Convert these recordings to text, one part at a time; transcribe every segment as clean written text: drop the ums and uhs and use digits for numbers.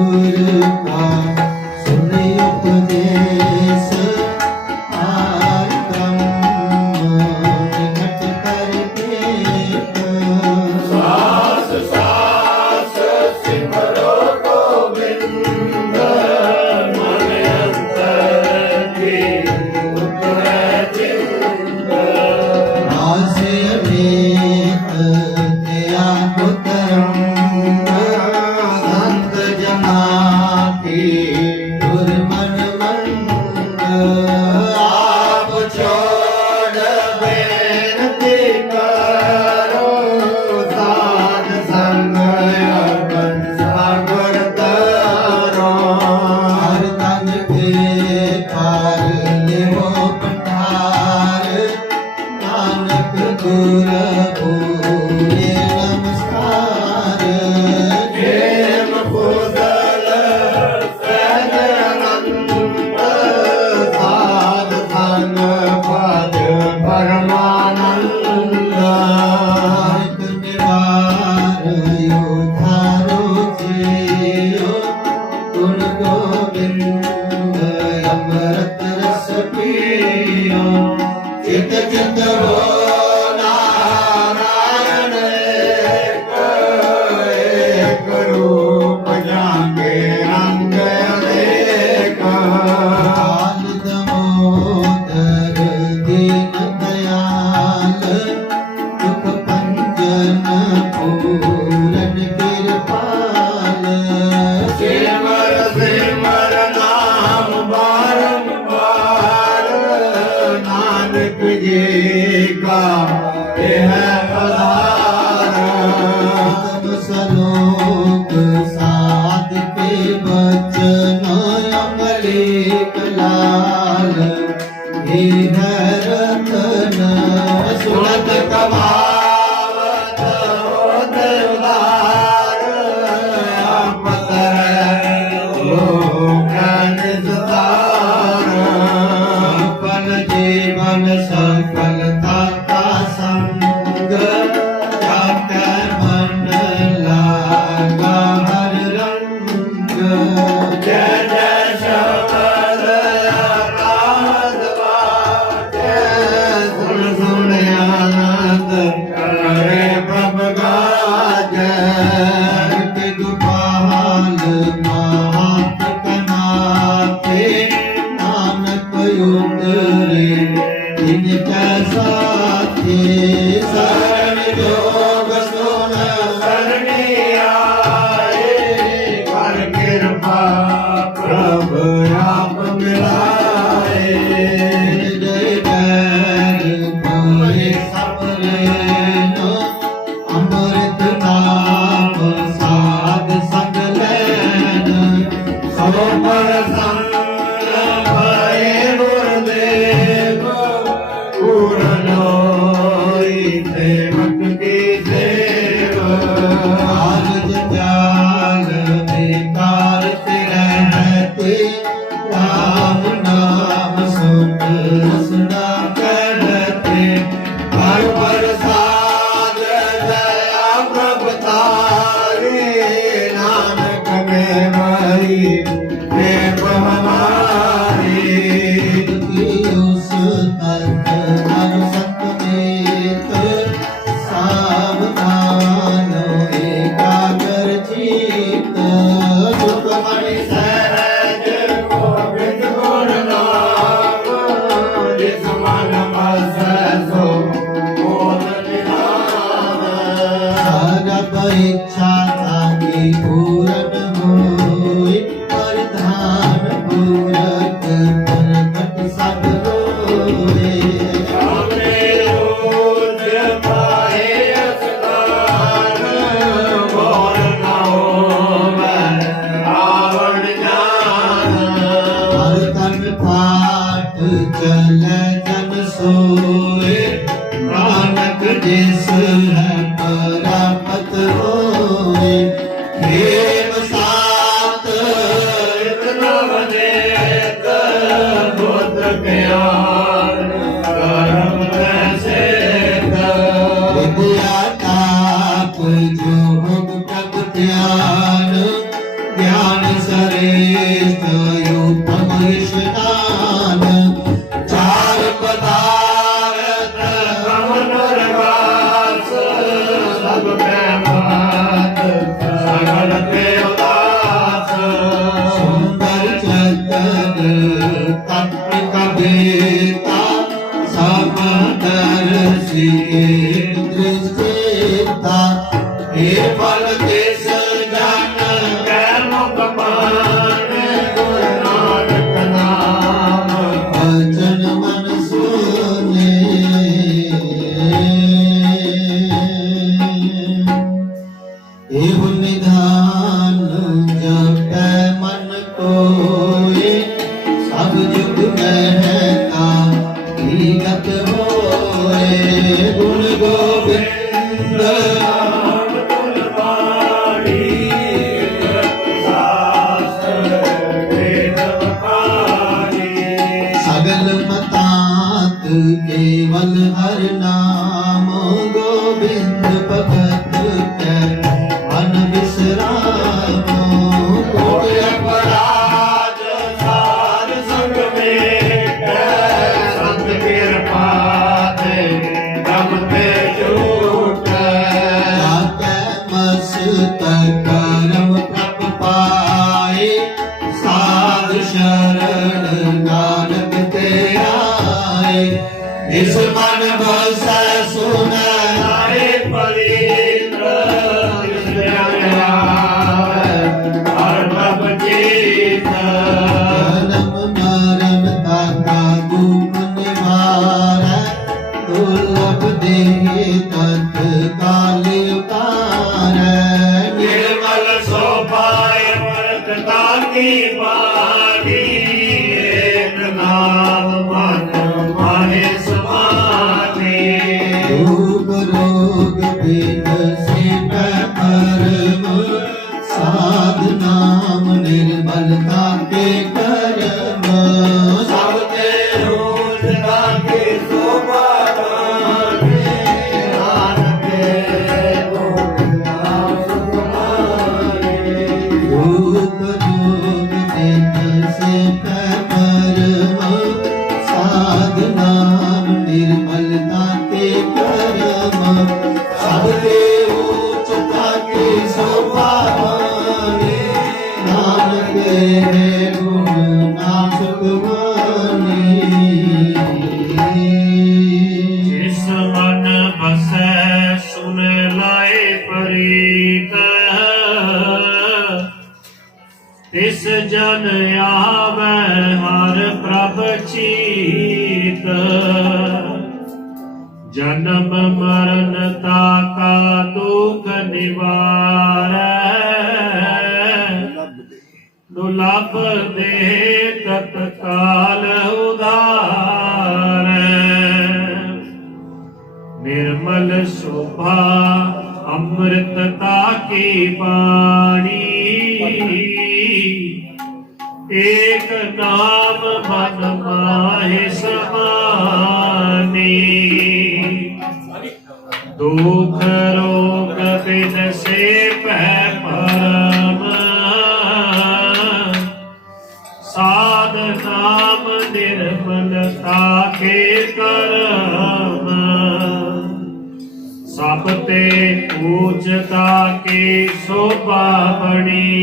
गुरु का सुन उपदेश आगम निकट कर देख। सास सास सिमरो गोविंद मन अंतर की उतरै चिंद। आसे अनेक दया पुत्रम संत जना की दुर्मन मंद। आप छोड़ बेनती करो साध संग अपन सागर तरो। हर तन के पार लेवो पठार नानक गुर भूरे नमस्कार। प्रेम कुशल सहज अनंत साध संग पद परमानंद। नानक निवार योधारो जियो गुण गोविंद अमृत रस पियो। चित चित हो नारायण एक रूप जाके रंग अनेक। काल दमोदर दीन दयाल दुख भंजन पूरन कृपाल। सिमर सिमर नाम बारंबार नानक जी का यह आधार। तब सलोक साध के बचन अमलेख लाल। हे रतन सुनत कमावत होत उदार आपत लोक निस्तार। अपन जीवन सफलता का संग जाके मन लागा हर रंग। जय जय शबद आनंद बाटे सुन सुन आनंद करे प्रभ गाजे। करके गोपाल महात कनाते नानक उतरे इनके साथे। शरण योग सुन शरणी आए कर कृपा प्रभु आप मिलाए। जय बैर मोरे सपरेनो अमृत नाम साध संग लैन। सो पर संग भये गुरुदेव पूरन होई सेवक की सेवा। कागज जाल बेकार से रहते राम नाम सुख सुना करते हर प्रसाद दया प्रभु तारे नानक में मरी प्रेम हमारी। उस तक हर सतमेत सावधान एकाग्र चित्त। दुख मणि सहज गोविंद गुण नाम जिस मन बसै सो बोल निधान। सर्व इच्छा ताकि पूर्ण होय परिधान पूरक प्रकट सब होय। सामने रोज पाए अस्तान बोल न होवै आवण जान। हर तन पाठ चल जन सोए नानक जिस है परापत होए। देव सात इतना अनेक गोत्र ज्ञान कर्म कैसे विद्या ताप जो ध्यान ज्ञान ज्ञान श्रेष्ठ उत्तम स्नान चार पदार्थ अमरवास सब पे मात सगल पे उदास सुंदर चतुर तत्व कबीरता समदर्शी दृष्टिता हे फल देश जन मुख मान गुरु नानक नाम वचन मन सुने एवं निधान जपै मन कोय सब जुग महता विगत होए गुण गोविंद नाम तुल वाणी शास्त्र वेद बखानी सगल मतात केवल हर नाम गोविंद भगत के मन विश्रामो कोय अपराध सार संग में संत कृपा थे दम पे झूठ ताकै मस्तक करम प्रभ पाए साध शरण नानक ते आए इस मन बसै सुन नारे पवित्र हर प्रभ जीत जन्म मरण दाता दुख निवारै दुर्लभ देहि तत्काल उतारै निर्मल शोभाय वर्तता की वाणी एक नाम मन माहे समाधि रोग रोग बिन सिपै परम साध नाम निर्मलता के करम सब ते रोज लागे शोभा नानक नाम सुखमानी रोग रोग बिन सिपै परम साध नाम निर्मलता के करम सबके उच्चता की शोभा माने नानक है गुण नाशक वाणी जिस मन बसै सुन लाए परीत तिस जन आवे हर प्रभ चीत जन्म मरण ताका दुख निवारै दुर्लभ दे तत्काल उदारै निर्मल शोभा अमृतता की वाणी एक नाम मन माहे समानी दुख रोग बिन से पै परम साध नाम निर्मलता के करम सब ते पूजता की शोभा बड़ी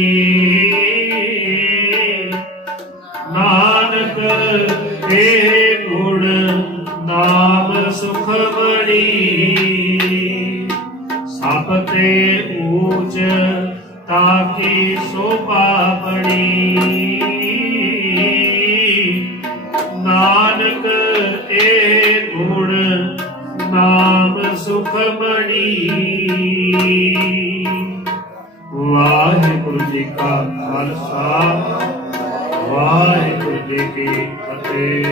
नानक के गुण नाम सुख बड़ी सब ते ऊंच ताकि शोभा बड़ी नानक ए गुण नाम सुख बड़ी वाहिगुरु जी का खालसा वाहिगुरु जी की फतेह।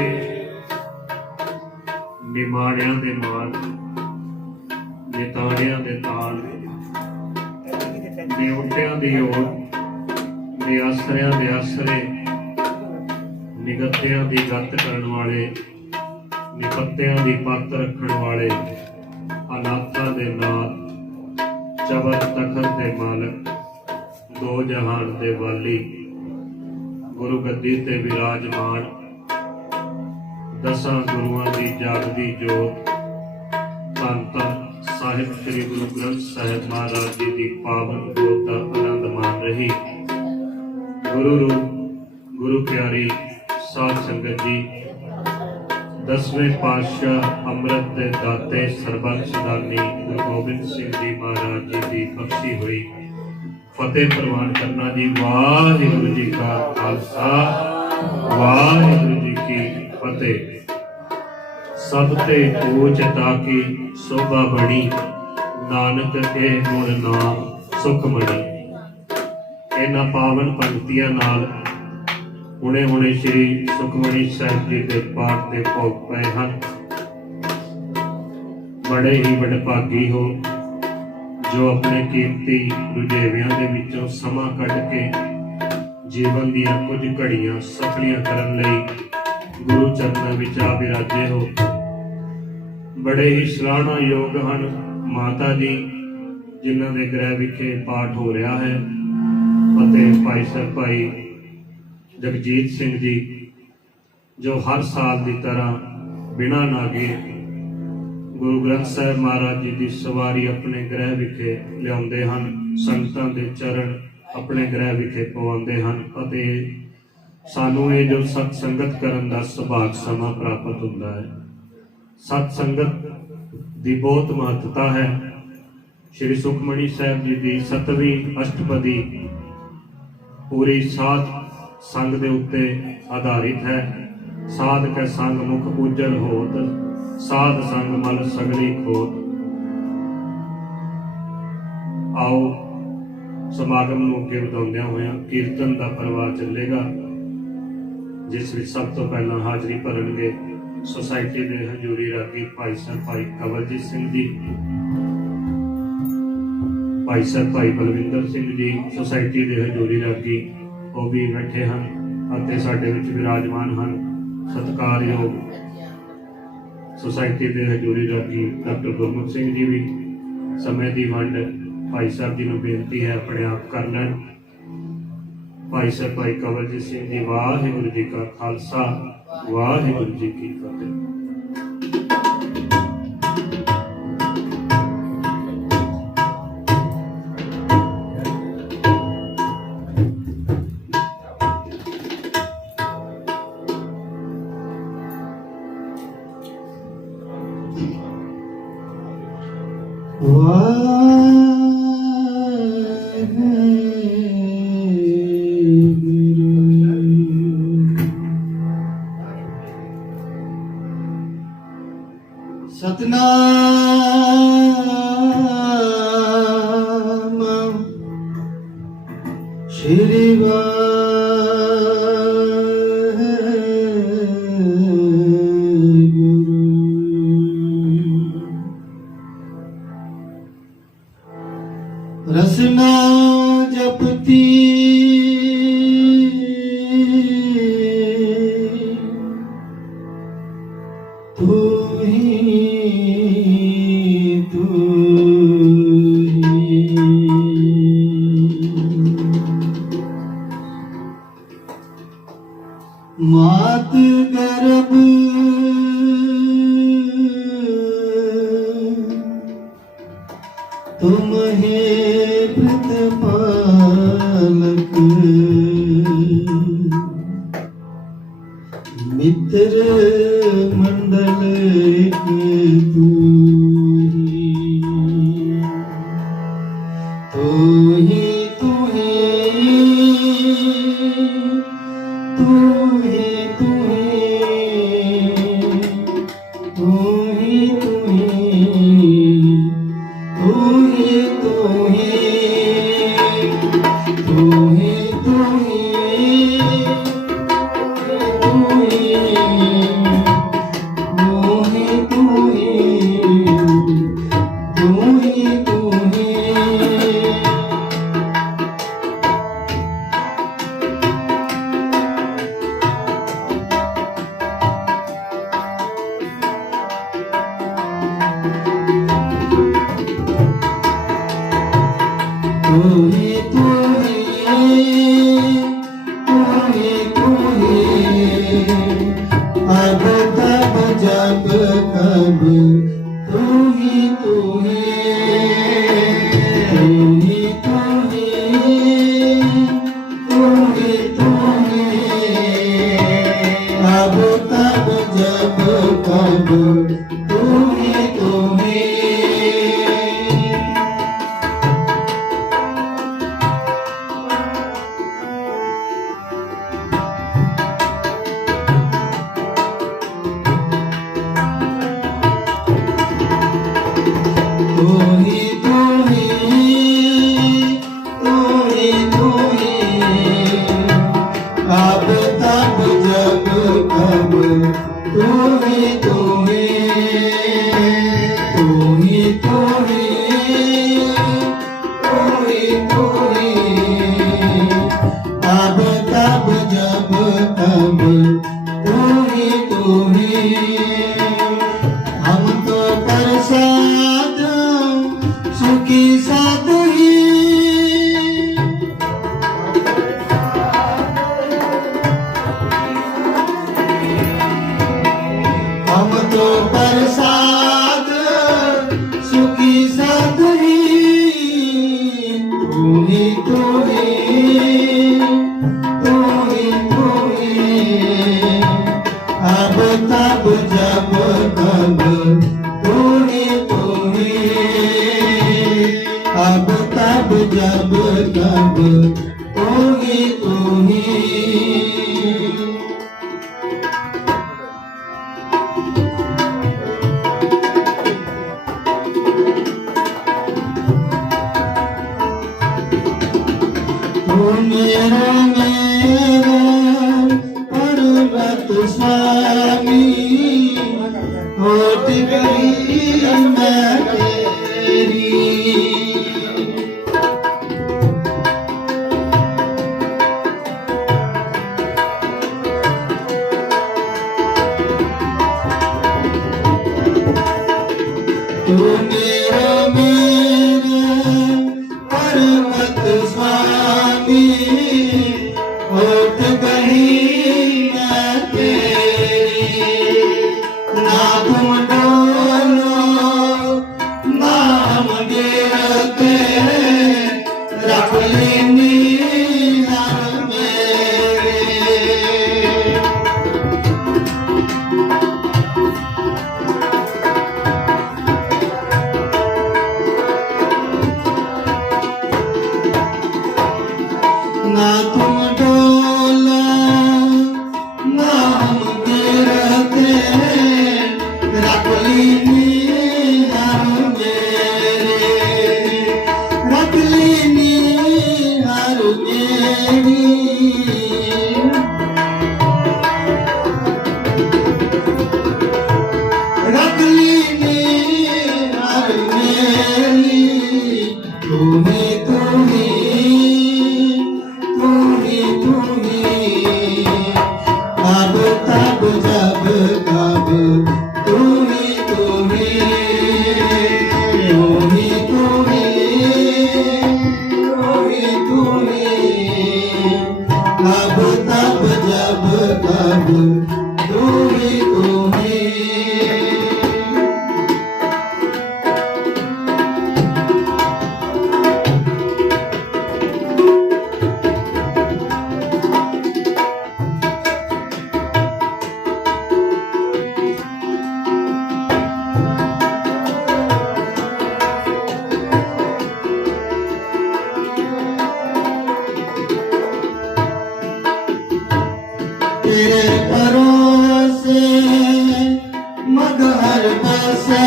ਨਿਮਾਣਿਆਂ ਦੇ ਮਾਲ ਨਿਤਾਣਿਆਂ ਦੇ ਤਾਲ ਨਿਉਂਦਿਆਂ ਦੀ ਓਟ ਨਿਆਸਰਿਆਂ ਦੇ ਆਸਰੇ ਨਿਗੱਤਿਆਂ ਦੀ ਗੱਤ ਕਰਨ ਵਾਲੇ ਨਿਪੱਤਿਆਂ ਦੀ ਪੱਤ ਰੱਖਣ ਵਾਲੇ ਅਨਾਥਾਂ ਦੇ ਨਾਥ ਚਬਰ ਤਖਤ ਦੇ ਮਾਲਕ दो जहान दे वाली, गुरु गद्दी ते विराजमान, दसां गुरुआं दी जागदी जोत, धन धन साहिब श्री गुरु ग्रंथ साहिब महाराज जी की पावन गोद का आनंद मान रही गुरु रूप गुरु प्यारी साध संगत जी, 10वें पातशाह अमृत दे दाते सरबंस दानी गुरु गोबिंद सिंह जी महाराज जी की बख्शी हुई फतेह प्रवान करना जी। वाहिगुरु जी का खालसा, वाहिगुरु जी की फतेह। सब ते ऊंच ताकी शोभा बड़ी, नानक के गुण नाम सुख मणी। इन्हां पावन पंक्तियां नाल हुणे हुणे श्री सुखमणी साहिब जी के पाठ के भोग पए हन। बड़े ही वडभागी हो जो अपने कीमती रुझेवियां दे विचों समां कढ के जीवन दीयां कुछ घड़ियां सफलियां करन लई गुरु चरणों विच आ विराजे हो। बड़े ही सराहना योग हन माता जी जिन्हां दे गृह विखे पाठ हो रहा है ਅਤੇ भाई सर भाई जगजीत सिंह जी जो हर साल की तरह बिना नागे गुरु ग्रंथ साहिब महाराज जी की सवारी अपने गृह विखे लियाउंदे हन, संगतां दे चरण अपने गृह विखे पवाउंदे हन ਅਤੇ सानू ये जो सत्संगत करन दा सुभाग समा प्राप्त हुंदा है। सत्संगत दी बहुत महत्ता है। श्री सुखमणी साहिब जी की 7वीं अष्टपदी पूरी साध संग दे उत्ते आधारित है। साध कै संग मुख उज्जल होत, साध संग मल सगली खोत। आओ समागम नूं अगे वधाउंदियां होइयां कीर्तन का प्रवाह चलेगा, जिस विच सब तो पहला हाजरी भरनगे सोसाइटी के हजूरी रागी भाई साहब भाई कवलजीत सिंह जी, भाई साहब भाई बलविंदर सिंह जी सोसाइटी के हजूरी रागी वो भी बैठे हैं, साडे विच विराजमान हैं सत्कारयोग सोसाइटी के हजूरी रागी डॉक्टर गुरमुख सिंह जी भी। समय की वंड भाई साहब जी को बेनती है अपने आप कर लैन। भाई साहब भाई कवलजीत सिंह जी, वाहिगुरु जी का खालसा, वाहिगुरु जी की फतेह। सतनाम श्री रसना जपती तू ही मात गर्भ तुम हे प्रतिपालक, मित्र मंडल एक तू ही तू ही तू ही तू ही तू ही तू ही तू ही तू ही तू ही तू ही अब तब जब कब तू ही तू ही तू ही तू ही तू ही तू ही अब तब जब कब तू ही हम तो प्रसाद सुखी साथ ही हम तो प्रसाद सुखी साथ ही तू ही तू ही तू ही तू ही अब तब जब कब तू ही अब तब जब कब तू ही तू मेरा मेरा पर्वत स्वामी होठ गई मैं तेरी तू मेरा मेरा पर्वत स्वामी होठ गई मैं तेरी ना तुम डोलो ना हम गिरते रख लेनी हम मेरे ना तुम डोलो ना हम गिरते रख लेनी हम मेरे रख लेनी हर मेरी रख लेनी हर मेरी तू ही तू ही तू ही अब तब जब कब तू ही तू ही तू ही तू ही तू ही अब तब जब कब तू ही तेरे भरोसे मगहर बसे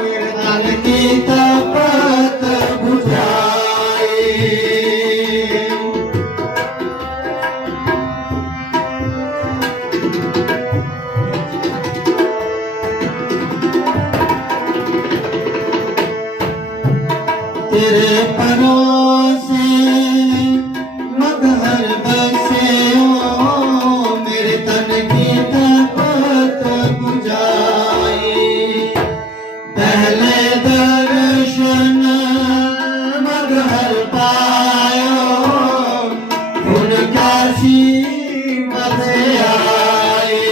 मेरे तन की तपत बुझाए तेरे भरोसे मगहर बसे मेरे तन की तपत बुझाई पहले दर्शन मगहर पायो उनका सीमत आए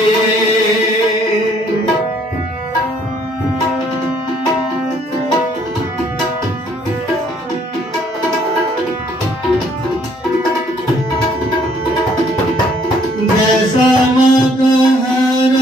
जैसा मगहर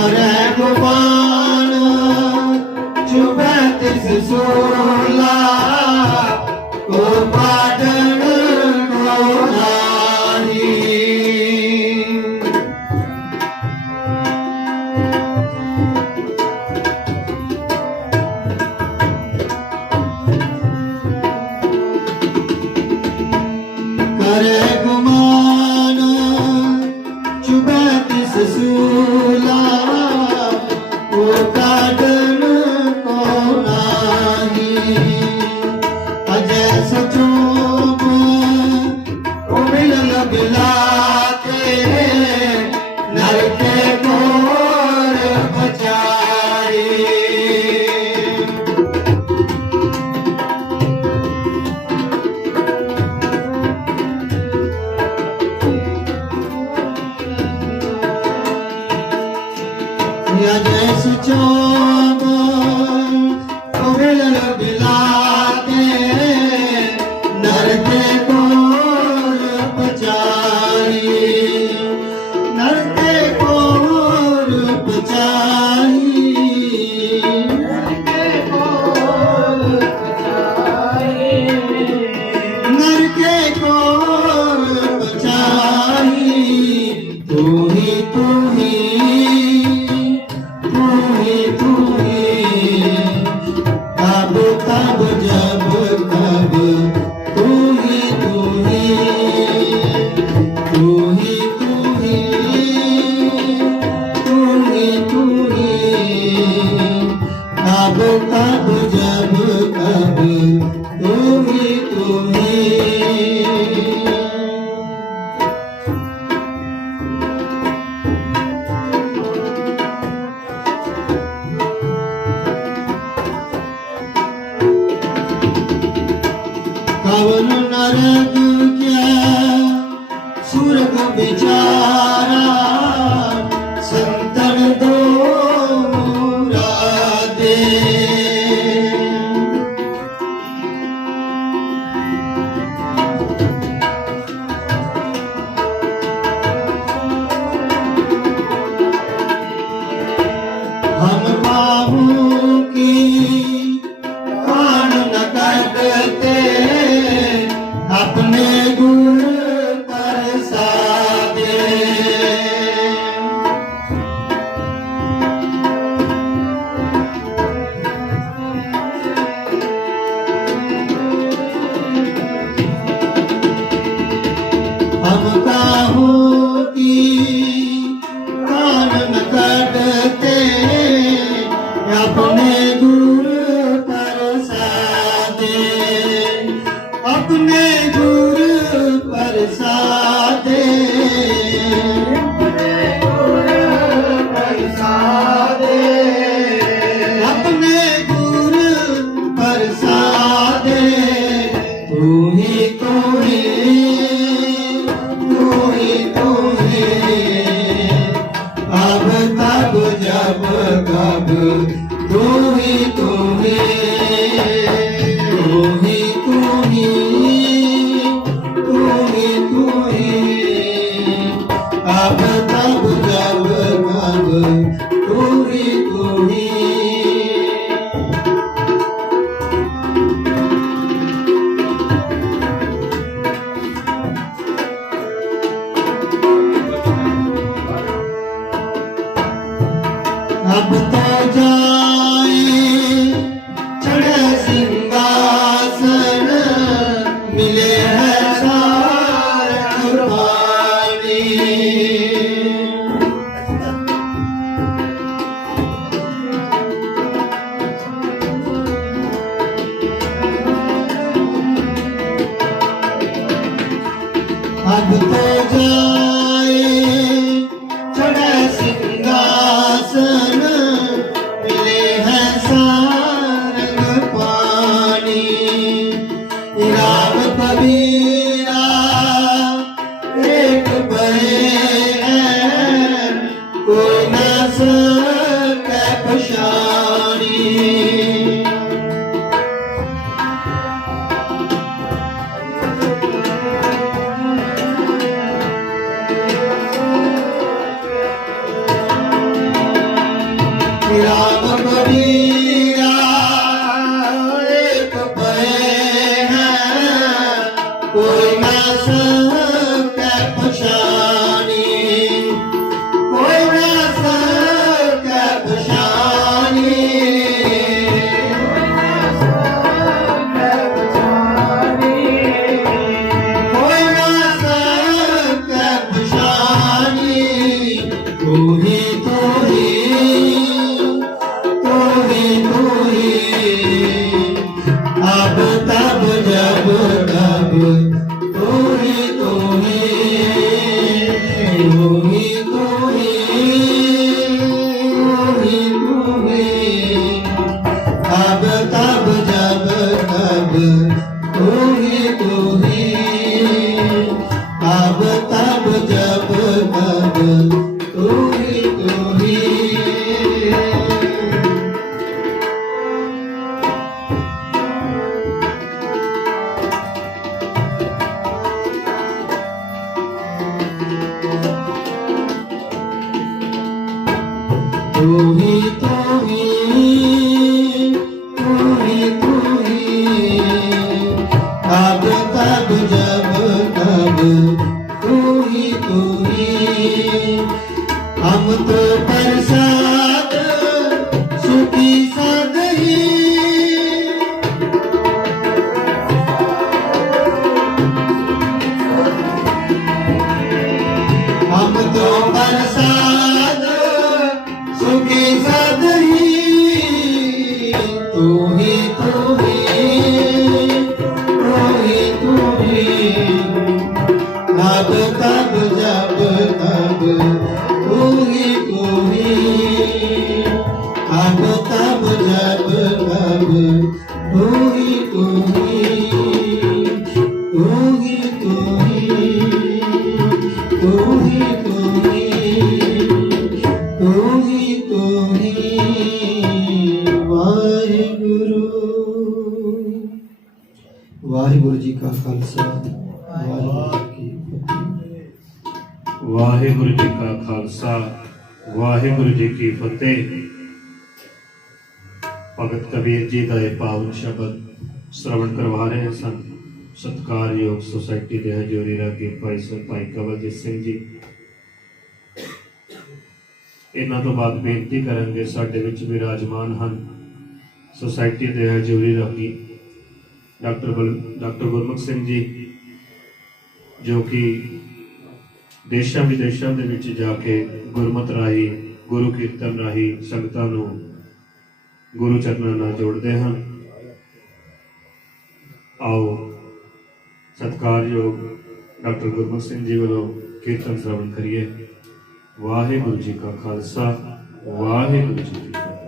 करे गुमान चुभे तिस सूला को पाटन को नारी करे गुमान चुभे तिस सूला को काटन को नाही अजय सचोप को मिल लगलाते नर के गोर बचाई अजय सचोप को मिल लगलाते नर के गोर बचाई नर के गोर बचाई नर के गोर बचाई नर के गोर बचाई तू ही अब तब जब कब तू ही तू ही तू ही तू ही तू ही अब तब जब कब तू ही तू ही कवन नरक क्या स्वर्ग बिचारा संतन दो राधे हम बाबू की कान न करते अपने गुण पर सादे हम काहू की कान न करते अपने गुण पर सादे अपने गुरु प्रसादे अपने गुरु प्रसादे अपने गुरु प्रसादे तू ही तू ही तू ही तू ही अब तब जब कब तू ही तू ही तू ही तू ही तू ही अब तब जब कब तू ही तू ही अब तो जाए चढ़े सिंहासन मिले हैं सारे पानी अब तो जाए चढ़े सिंहासन मिले हैं सारंग पानी राम कबीरा एक बहे हैं कोई न सके पहचानी कोई ना सके पछानी, कोई ना सके पछानी, कोई ना सके पछानी। तू ही तू ही तू ही तू ही, अब तब जब तब तू ही तू ही तू ही तू ही तू ही, अब तब जब तब तू ही तू ही, अब तब जब तब तू ही तू ही। तू ही तू ही तू ही तू ही, अब तब जब तब तू ही तू ही। हम तो प्रसाद सुखी सदही, हम तो प्रसाद सुखी सदही। तू ही तू ही तू ही तू ही, अब तब जब तब तू ही तू ही, अब तब जब तब तू ही तू ही तू ही तू ही तू ही तू ही तू ही तू ही। वाहिगुरु वाहिगुरु जी का खालसा, वाहिगुरु की फतेह। वाहिगुरु जी का खालसा, वाहिगुरु जी की फतेह। भगत कबीर जी का यह पावन शब्द श्रवण करवा रहे हैं सन सत्कारयोग सोसाइटी ਦੇ ਹਜੂਰੀ ਰਾਗੀ ਭਾਈ ਕਵਲਜੀਤ ਸਿੰਘ ਜੀ। ਇਹਨਾਂ ਤੋਂ ਬਾਅਦ ਬੇਨਤੀ ਕਰਾਂਗੇ, ਸਾਡੇ ਵਿੱਚ ਵਿਰਾਜਮਾਨ ਹਨ सोसाइटी ਦੇ ਹਜੂਰੀ ਰਾਗੀ ਡਾਕਟਰ ਗੁਰਮੁਖ ਸਿੰਘ ਜੀ, ਜੋ ਕਿ ਦੇਸ਼ਾਂ ਵਿਦੇਸ਼ਾਂ ਦੇ ਵਿੱਚ ਜਾ ਕੇ ਗੁਰਮਤਿ ਰਾਹੀਂ ਗੁਰੂ ਕੀਰਤਨ ਰਾਹੀਂ ਸੰਗਤਾਂ ਨੂੰ ਗੁਰੂ ਚਰਨਾਂ ਨਾਲ ਜੋੜਦੇ ਹਨ। आओ सत्कारयोग डॉक्टर गुरमुख सिंह जी वालों कीर्तन श्रवण करिए। वाहिगुरु जी का खालसा, वाहिगुरु जी की फतेह।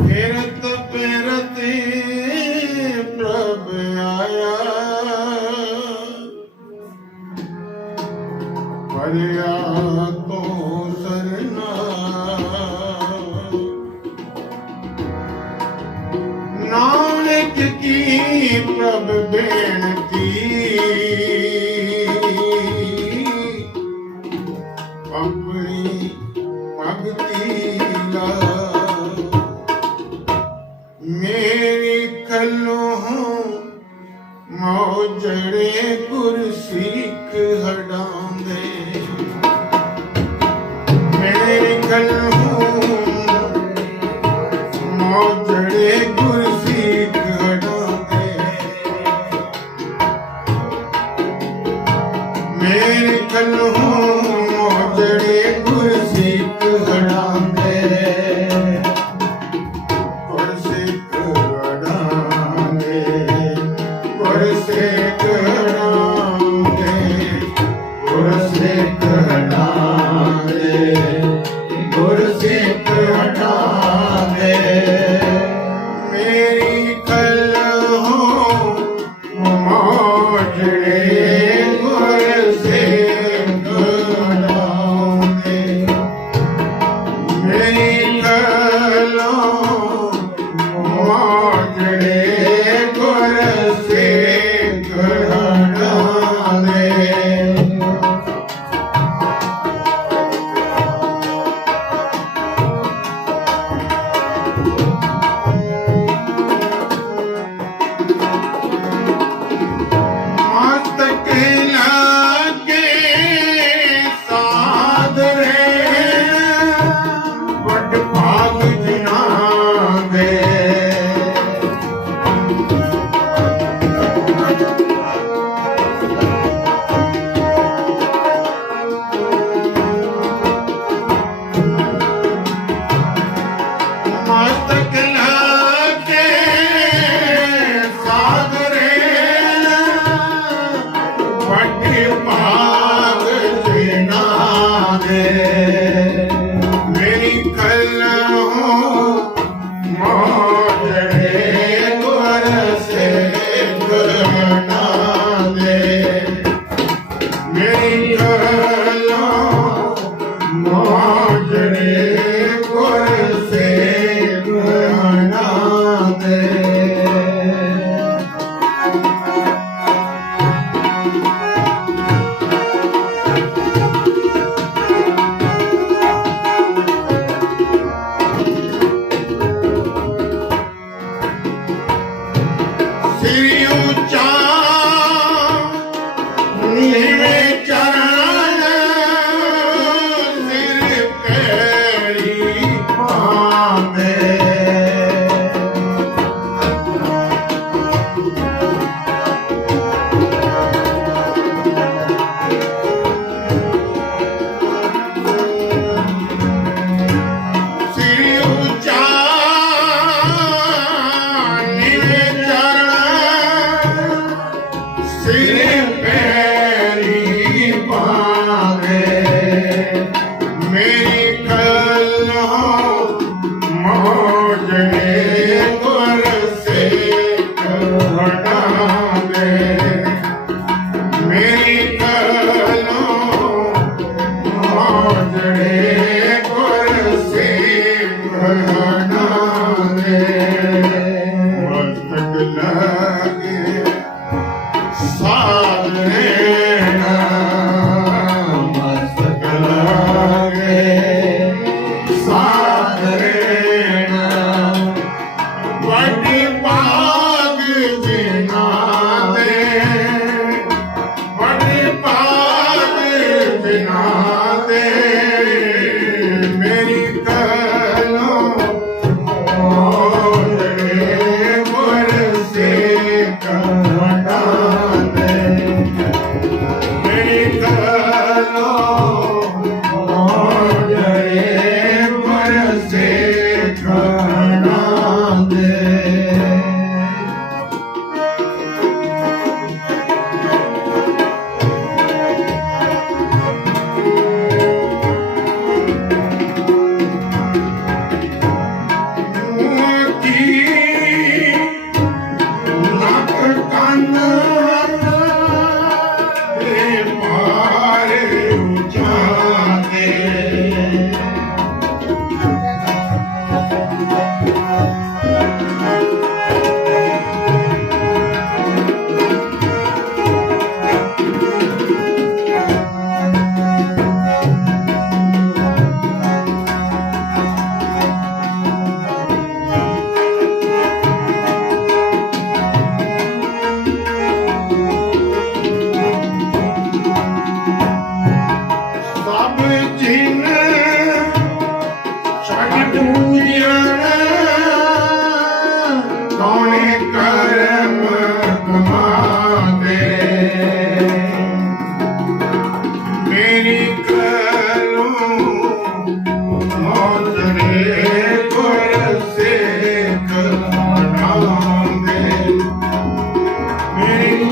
फिरत फिरत प्रभ आया, फरिया तो सरना नानक की प्रभ बेनती, अपनी भक्ति ला मेरी कलो ਮੌਜੜੇ ਗੁਰਸੀਖ ਹਟਾਉਂਦੇ ਮੇਰੇ ਕਲਹੂ ਮੌਜੜੇ ਗੁਰਸੀਖ ਹਟਾਉਂਦੇ ਮੇਰੇ ਕਲਹੂ ਮੌਜੜੇ ਗੁਰਸੀਖ ਹਟਾਉਂਦੇ ਗੁਰਸੀਖ ਹਟਾਉਂਦੇ ਗੁਰਸਿੱਖ ਹਟਾਉਂਦੇ ਗੁਰਸਿੱਖ ਹਟਾਉਂਦੇ ਗੁਰਸਿੱਖ ਹਟਾਉਂਦੇ ਮੇਰੀ ਕਲਹੋਂ ਮੋਜੜੇ ਗੁਰਸਿੱਖ ਹਟਾਉਂਦੇ ਮੇਰੀ ਕਲਹੋਂ ਮੋਜੜੇ ਗੁਰਸਿੱਖ ਹਟਾਉਂਦੇ ਮਸਤਕ ਲਾਗੇ ਸਾਧਰੇ ਵੱਡ ਭਾਗ ਜਿਨ੍ਹਾਂ ਦੇ ਮਸਤਕ ਲਾਗੇ ਸਾਧਰੇ ਵੱਡੇ ਭਾਗ ਜਿਨ੍ਹਾਂ ਦੇ ਮੇਰੀ ਕਲਹੋਂ ਮੋਜੜੇ ਗੁਰਸਿੱਖ ਹਟਾਉਂਦੇ ਮੇਰੀ ਕਲਹੋਂ ਮੋਜੜੇ ਗੁਰਸਿੱਖ ਹਟਾਉਂਦੇ ਸਿਰ ਉੱਚਾ ਨੀਵੇਂ ਚਰਨ ਸਿਰ ਪੈਰੀ ਪਾਉਂਦੇ ਸਿਰ ਉੱਚਾ ਨੀਵੇਂ ਚਰਨ ਸਿਰ ਪੈਰੀ ਪਾਉਂਦੇ ਮੇਰੀ ਕਲਹੋਂ ਮੋਜੜੇ ਗੁਰਸਿੱਖ ਹਟਾਉਂਦੇ ਮੇਰੀ ਕਲਹੋਂ ਮੋਜੜੇ ਗੁਰਸਿੱਖ ਹਟਾਉਂਦੇ ਮਸਤਕ ਲਾਗੇ ਸਾਧਰੇ ਮਸਤਕ ਲਾਗੇ ਸਾਧਰੇ ਵੱਡੇ ਭਾਗ ਜਿਨ੍ਹਾਂ ਦੇ ਵੱਡੇ ਭਾਗ ਜਿਨ੍ਹਾਂ ਦੇ ਮੇਰੀ ਕਲਹੋਂ ਮੋਜੜੇ ਗੁਰਸਿੱਖ ਹਟਾਉਂਦੇ ਮੇਰੀ ਕਲਹੋਂ ਮੋਜੜੇ ਗੁਰਸਿੱਖ ਹਟਾਉਂਦੇ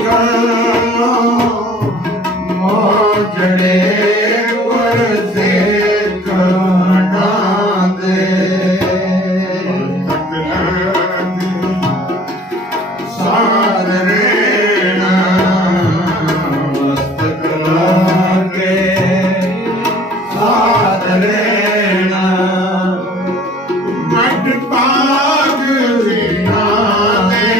ਕਲੋ ਮੋਜੜੇ ਗੁਰ ਸੇਖਾਂ ਦੇ ਸਾਧ ਰਹਿਣਾ ਮਸਤਕ ਲਾਗੇ ਸਾਧ ਰਹਿਣਾ ਵੱਡ ਭਾਗ ਜੀਣਾ ਦੇ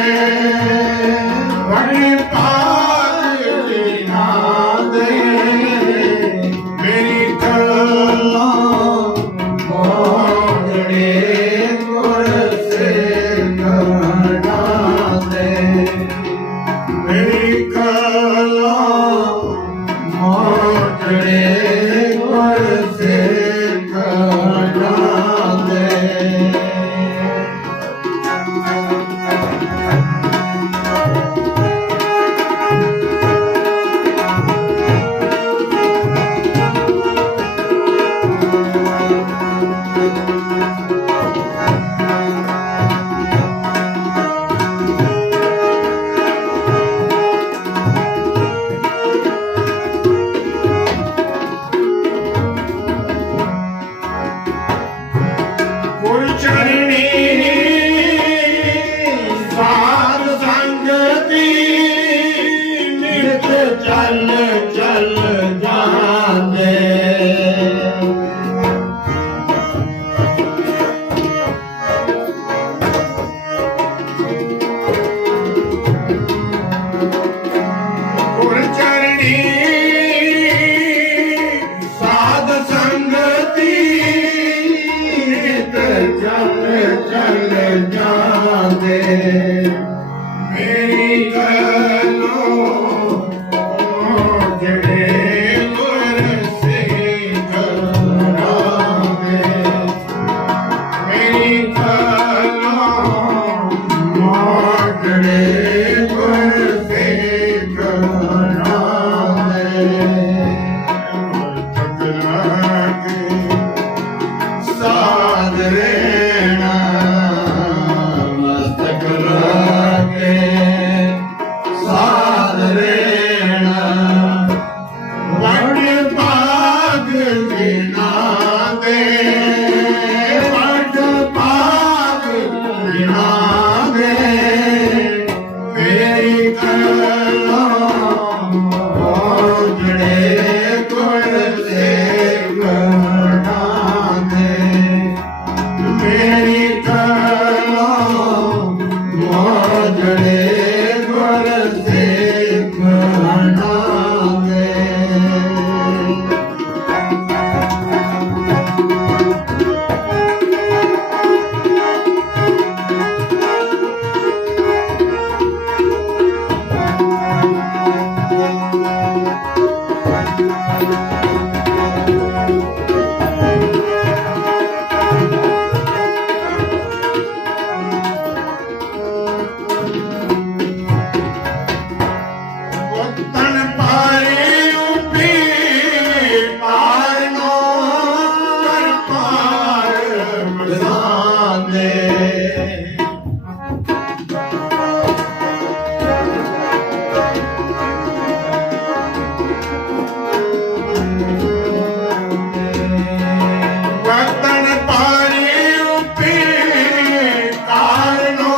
ਵੱਡ ਭਾਗ ਜੀਣਾ ਦੇ ਮੇਰੀ ਕਲਾ ਮੋਜੜੇ ਗੁਰ ਸੇਖਾਂ ਦੇ ਮੇਰੀ ਕਲਾ ਮੋਜੜੇ ਗੁਰ ਸੇਖਾਂ ਦੇ ਗੁਰ ਚਰਣੀ ਸਾਧ ਸੰਗਤੀ ਨਿਤ ਚੱਲ ਚੱਲ ਜਾਂਦੇ ਗੁਰ ਚਰਣੀ ਸਾਧ ਸੰਗਤੀ ਚੱਲ ਚੱਲ ਜਾਂਦੇ ਮੇਰੀ ਕਲੋ ਜਿਹੜੇ ਗੁਰ ਸੇਖਾਂ ਦੇ ਮੇਰੀ ਕਲੋ ਜਿਹੜੇ ਗੁਰ ਸੇਖਾਂ ਦੇ ਸਾਧ ਰਹਿਣਾ ਮਸਤਕ ਲਾਗੇ ਸਾਧ ਰਹਿਣਾ ਵੱਡ ਭਾਗ ਜੀਣਾ ਦੇ ਵੱਡ ਭਾਗ ਜੀਣਾ ਦੇ ਮੇਰੀ ਕਲਾ ਜਿਹੜੇ ਗੁਰ ਸੇਖਾਂ ਦੇ ਮੇਰੀ ਕਲਾ ਮੋਜੜੇ ਗੁਰ ਸੇਖਾਂ ਦੇ ਤਨ ਪਾਰੇ ਉਪੀ ਪਾਰ ਨੋ ਕਰ ਪਾਰ ਬਸਾਂਦੇ ਵਤਨ ਪਾਰੇ ਉਪੀ ਪਾਰ ਨੋ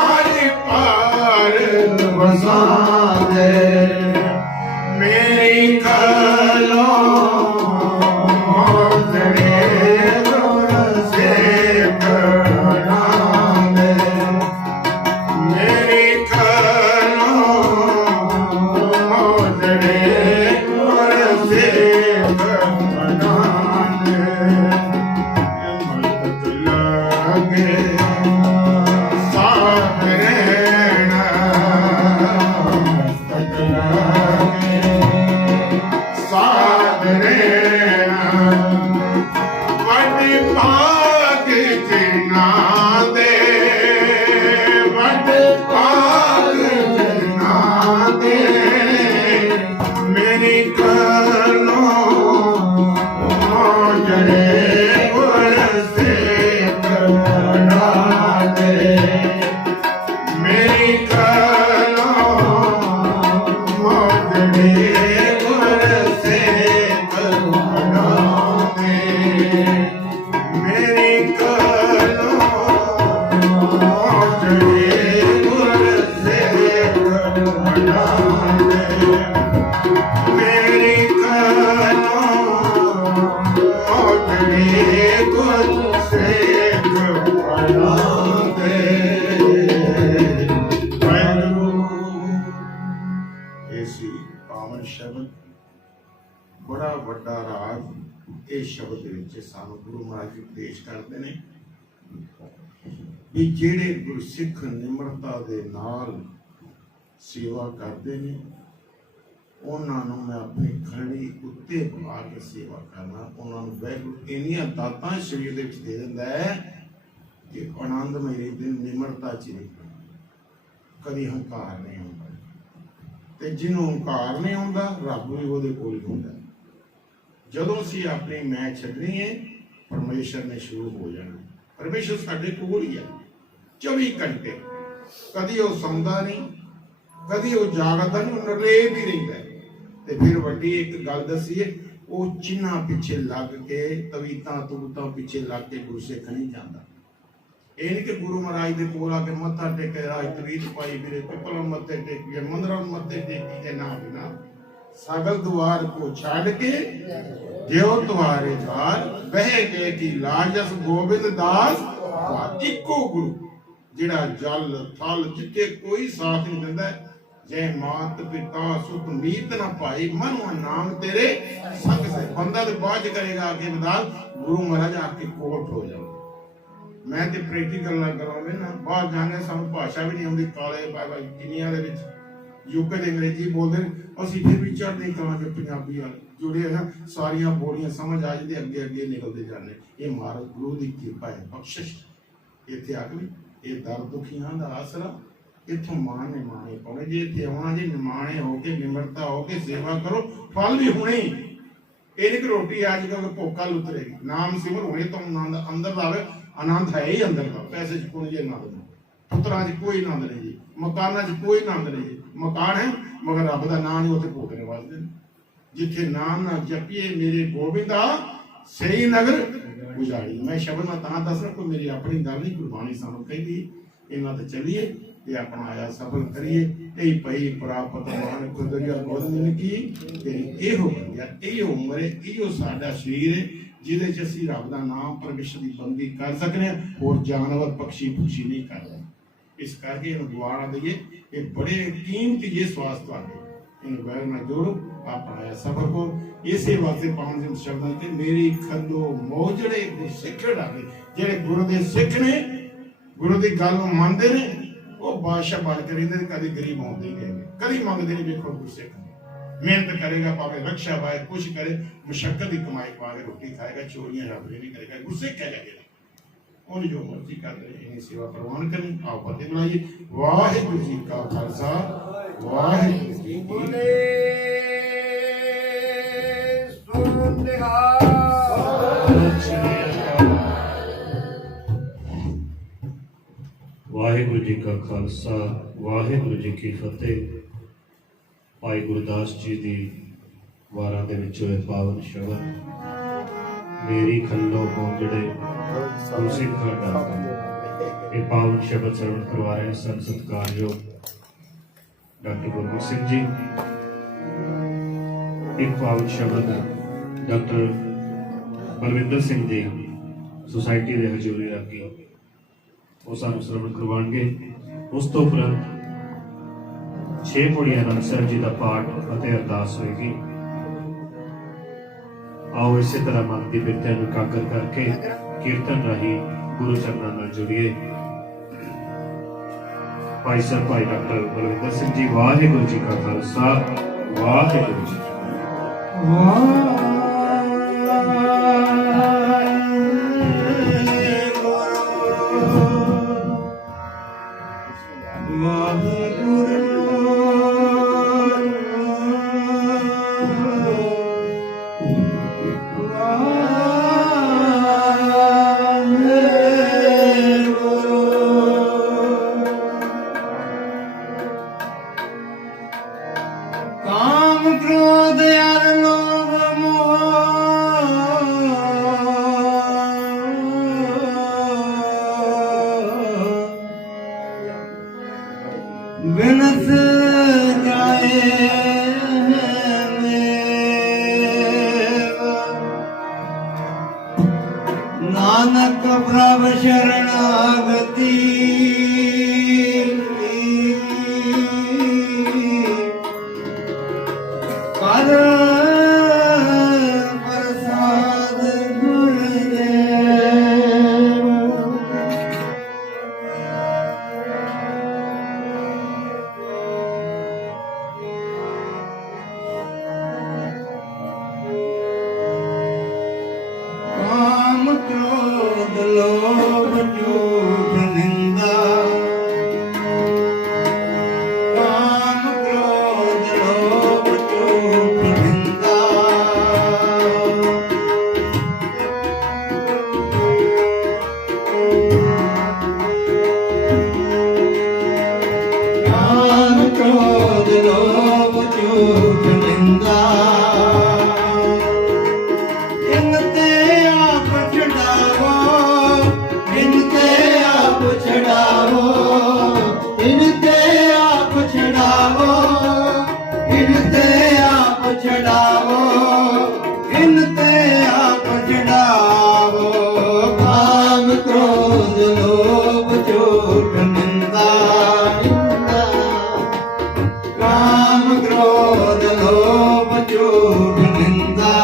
ਕਰ ਪਾਰ ਬਸਾਂਦੇ ਮੇਰੀ ਕਲੋ ਮੋਜੜੇ ਗੁਰ ਸੇਖਾਂ ਦੇ ਮੇਰੀ ਕਲੋ ਮੋਜੜੇ ਗੁਰ ਸੇਖਾਂ ਦੇ ਮਸਤਕ ਲਾਗੇ ਸਾਧ ਰਹਿਣਾ ਮਸਤਕ पावन शब्द बड़ा वड्डा राज इस शब्द दे विच सानू गुरु महाराज जी उपदेश करते हैं भी जेड़े गुरसिख निमरता दे नाल सेवा करते हैं उन्होंने मैं अपनी खड़ी उत्ते बना के सेवा करना, उन्होंने वाहिगुरू इन्नियां दातां शरीर दे विच दे दिंदा है कि आनंद मेरे दिन निमरता च नहीं, कभी हंकार नहीं होता, ते जिन्हों हंकार नहीं होता रब भी वो कोल ही होंदा। जदों असीं अपनी मैं छड्डनी है परमेश्वर ने शुरू हो जाना। परमेश्वर साडे कोल ही है 24 घंटे, कभी वो सौंदा नहीं, कभी वो जागदा नहीं, नरेब ही रहिंदा है। ते फिर वड्डी एक गल दसीए, वो चिन्हां पिछे लग के तवीतां तूतां पिछे लग के गुरसिख नहीं जांदा। ਇਹ ਨਹੀਂ ਕਿ ਗੁਰੂ ਮਹਾਰਾਜ ਦੇ ਕੋਲ ਆ ਕੇ ਮੱਥਾ ਟੇਕੇ ਰਾਜ ਤਵੀਤ ਪਾਈ ਫਿਰੇ, ਪਿੱਪਲ ਮੱਥੇ ਟੇਕੀਏ, ਮੰਦਰਾਂ ਮੱਥੇ ਟੇਕੀਏ, ਨਾ ਬਿਨਾ ਸਗਲ ਦੁਆਰ ਕੋ ਛੱਡ ਕੇ ਜਿਉ ਤੁਹਾਰੇ ਜਾਰ ਬਹਿ ਗਏ ਕੀ ਲਾਜਸ ਗੋਬਿੰਦ ਦਾਸ। ਇੱਕੋ ਗੁਰੂ ਜਿਹੜਾ ਜਲ ਥਲ ਜਿੱਤੇ ਕੋਈ ਸਾਥ ਨਹੀਂ ਦਿੰਦਾ, ਜੈ ਮਾਤ ਪਿਤਾ ਸੁਖ ਮੀਤ ਨਾ ਭਾਈ ਮਨੁ ਨਾਮ ਤੇਰੇ ਸੰਗ ਸੇ। ਬੰਦਾ ਤੇ ਬਾਅਦ ਕਰੇਗਾ ਅੱਗੇ ਬਦਾਲ, ਗੁਰੂ ਮਹਾਰਾਜ ਆ ਕੇ ਕੋਟ ਹੋ ਜਾਓ। मैं तो प्रैक्टिकल करा ना, बाहर जाने सानू भाषा भी नहीं आती, काले किनिया यूके अंग्रेजी बोलते असं फिर भी चढ़ने कला के पंजाबी वाले जुड़े है ना, सारिया बोलियां समझ आ जाती, अगे अगे निकलते जाने। ये महाराज गुरु की कृपा है, बख्शिश। इतने आखिरी ये दर दुखियां का आसरा इतों माण निमाणे पाने, जे इतने आना जी निमाणे होके निमरता होके सेवा करो, फल भी होने। ये नहीं कि रोटी आज कल भुख उतरेगी, नाम सिमर होने तो अंदर आवे। आनंद है ही अंदर का, पैसे च कोई आनंद नहीं, पुत्रा च कोई आनंद नहीं जी, मकाना च कोई आनंद नहीं जी। मकान है मगर रब का नाम नहीं, उत्थे भोगने वास्ते। जिथे नाम ना जपिए मेरे गोबिंदा सही नगर उजाड़ी। मैं शब्द में तां दस रहा, कोई मेरी अपनी गल नहीं, गुरबाणी सानू कहदी। इन्हां ते चलिए ते अपना आया सफल करिए। यही पई प्राप्त मान खुदरिया गोदन की तेरी एहो बंदिया, एहो उम्र है, एहो साडा शरीर है जिहदे च असीं रब दा नाम परमेश्वर दी बंदगी कर सकने और जानवर पक्षी पुक्षी नहीं कर रहे। इस करके इन्हूं दुआना दईए, ये बड़े कीमती ये स्वास तुहाडे, इन्हूं बैर ना जोड़ो, अपना सफर को। इसे वास्ते पावन सिंह शब्दां ते मेरी खंदो मोजड़े गुरसिख डाले, जेड़े गुरु दे सिख ने, गुरु दी गल नूं मनदे ने, वो बादशाह बन के रहिंदे ने, कदी गरीब होंदे गए, कदी मंगदे नहीं। देखो गुरसिख मेहनत करेगा, भावे रक्षा पाए, कुछ करे, मुशक्कत की कमाई पा के रोटी खाएगा, चोरियां रबड़ी नहीं करेगा। गुरसिख क्या लगेगा उन्हें जो मर्जी कर रहे, इन्हें सेवा प्रवान करें। आओ फतेह बुलाइए। वाहिगुरू जी का खालसा, वाहिगुरू जी की वाहिगुरू जी का खालसा, वाहिगुरू जी की फतेह। भाई गुरदास जी की वारां दे विच होए पावन शब्द, मेरी खल्लो मोजड़े गुरसिख डाले। ये पावन शब्द श्रवण करवा रहे हैं सन सत्कारयोग डॉक्टर गुरमुख सिंह जी। एक पावन शब्द डॉक्टर बलविंदर सिंह जी सोसाइटी के हजूरी रागी वो सानू श्रवण करवाएंगे। उस तो उपरंत 6 घोड़ियां आनंद साहब जी का पाठ ਅਤੇ अरदास होएगी। आओ इसी तरह मन की बिरतियां नूं एकागर करके कीर्तन राही गुरु चरणों नाल जुड़िए। भाई साहब भाई डॉक्टर बलविंदर सिंह जी, वाहिगुरू जी का खालसा, वाहिगुरू जी बिनस जाए नानक प्रभ शरणागति काम क्रोध लोभ झूठ निंदा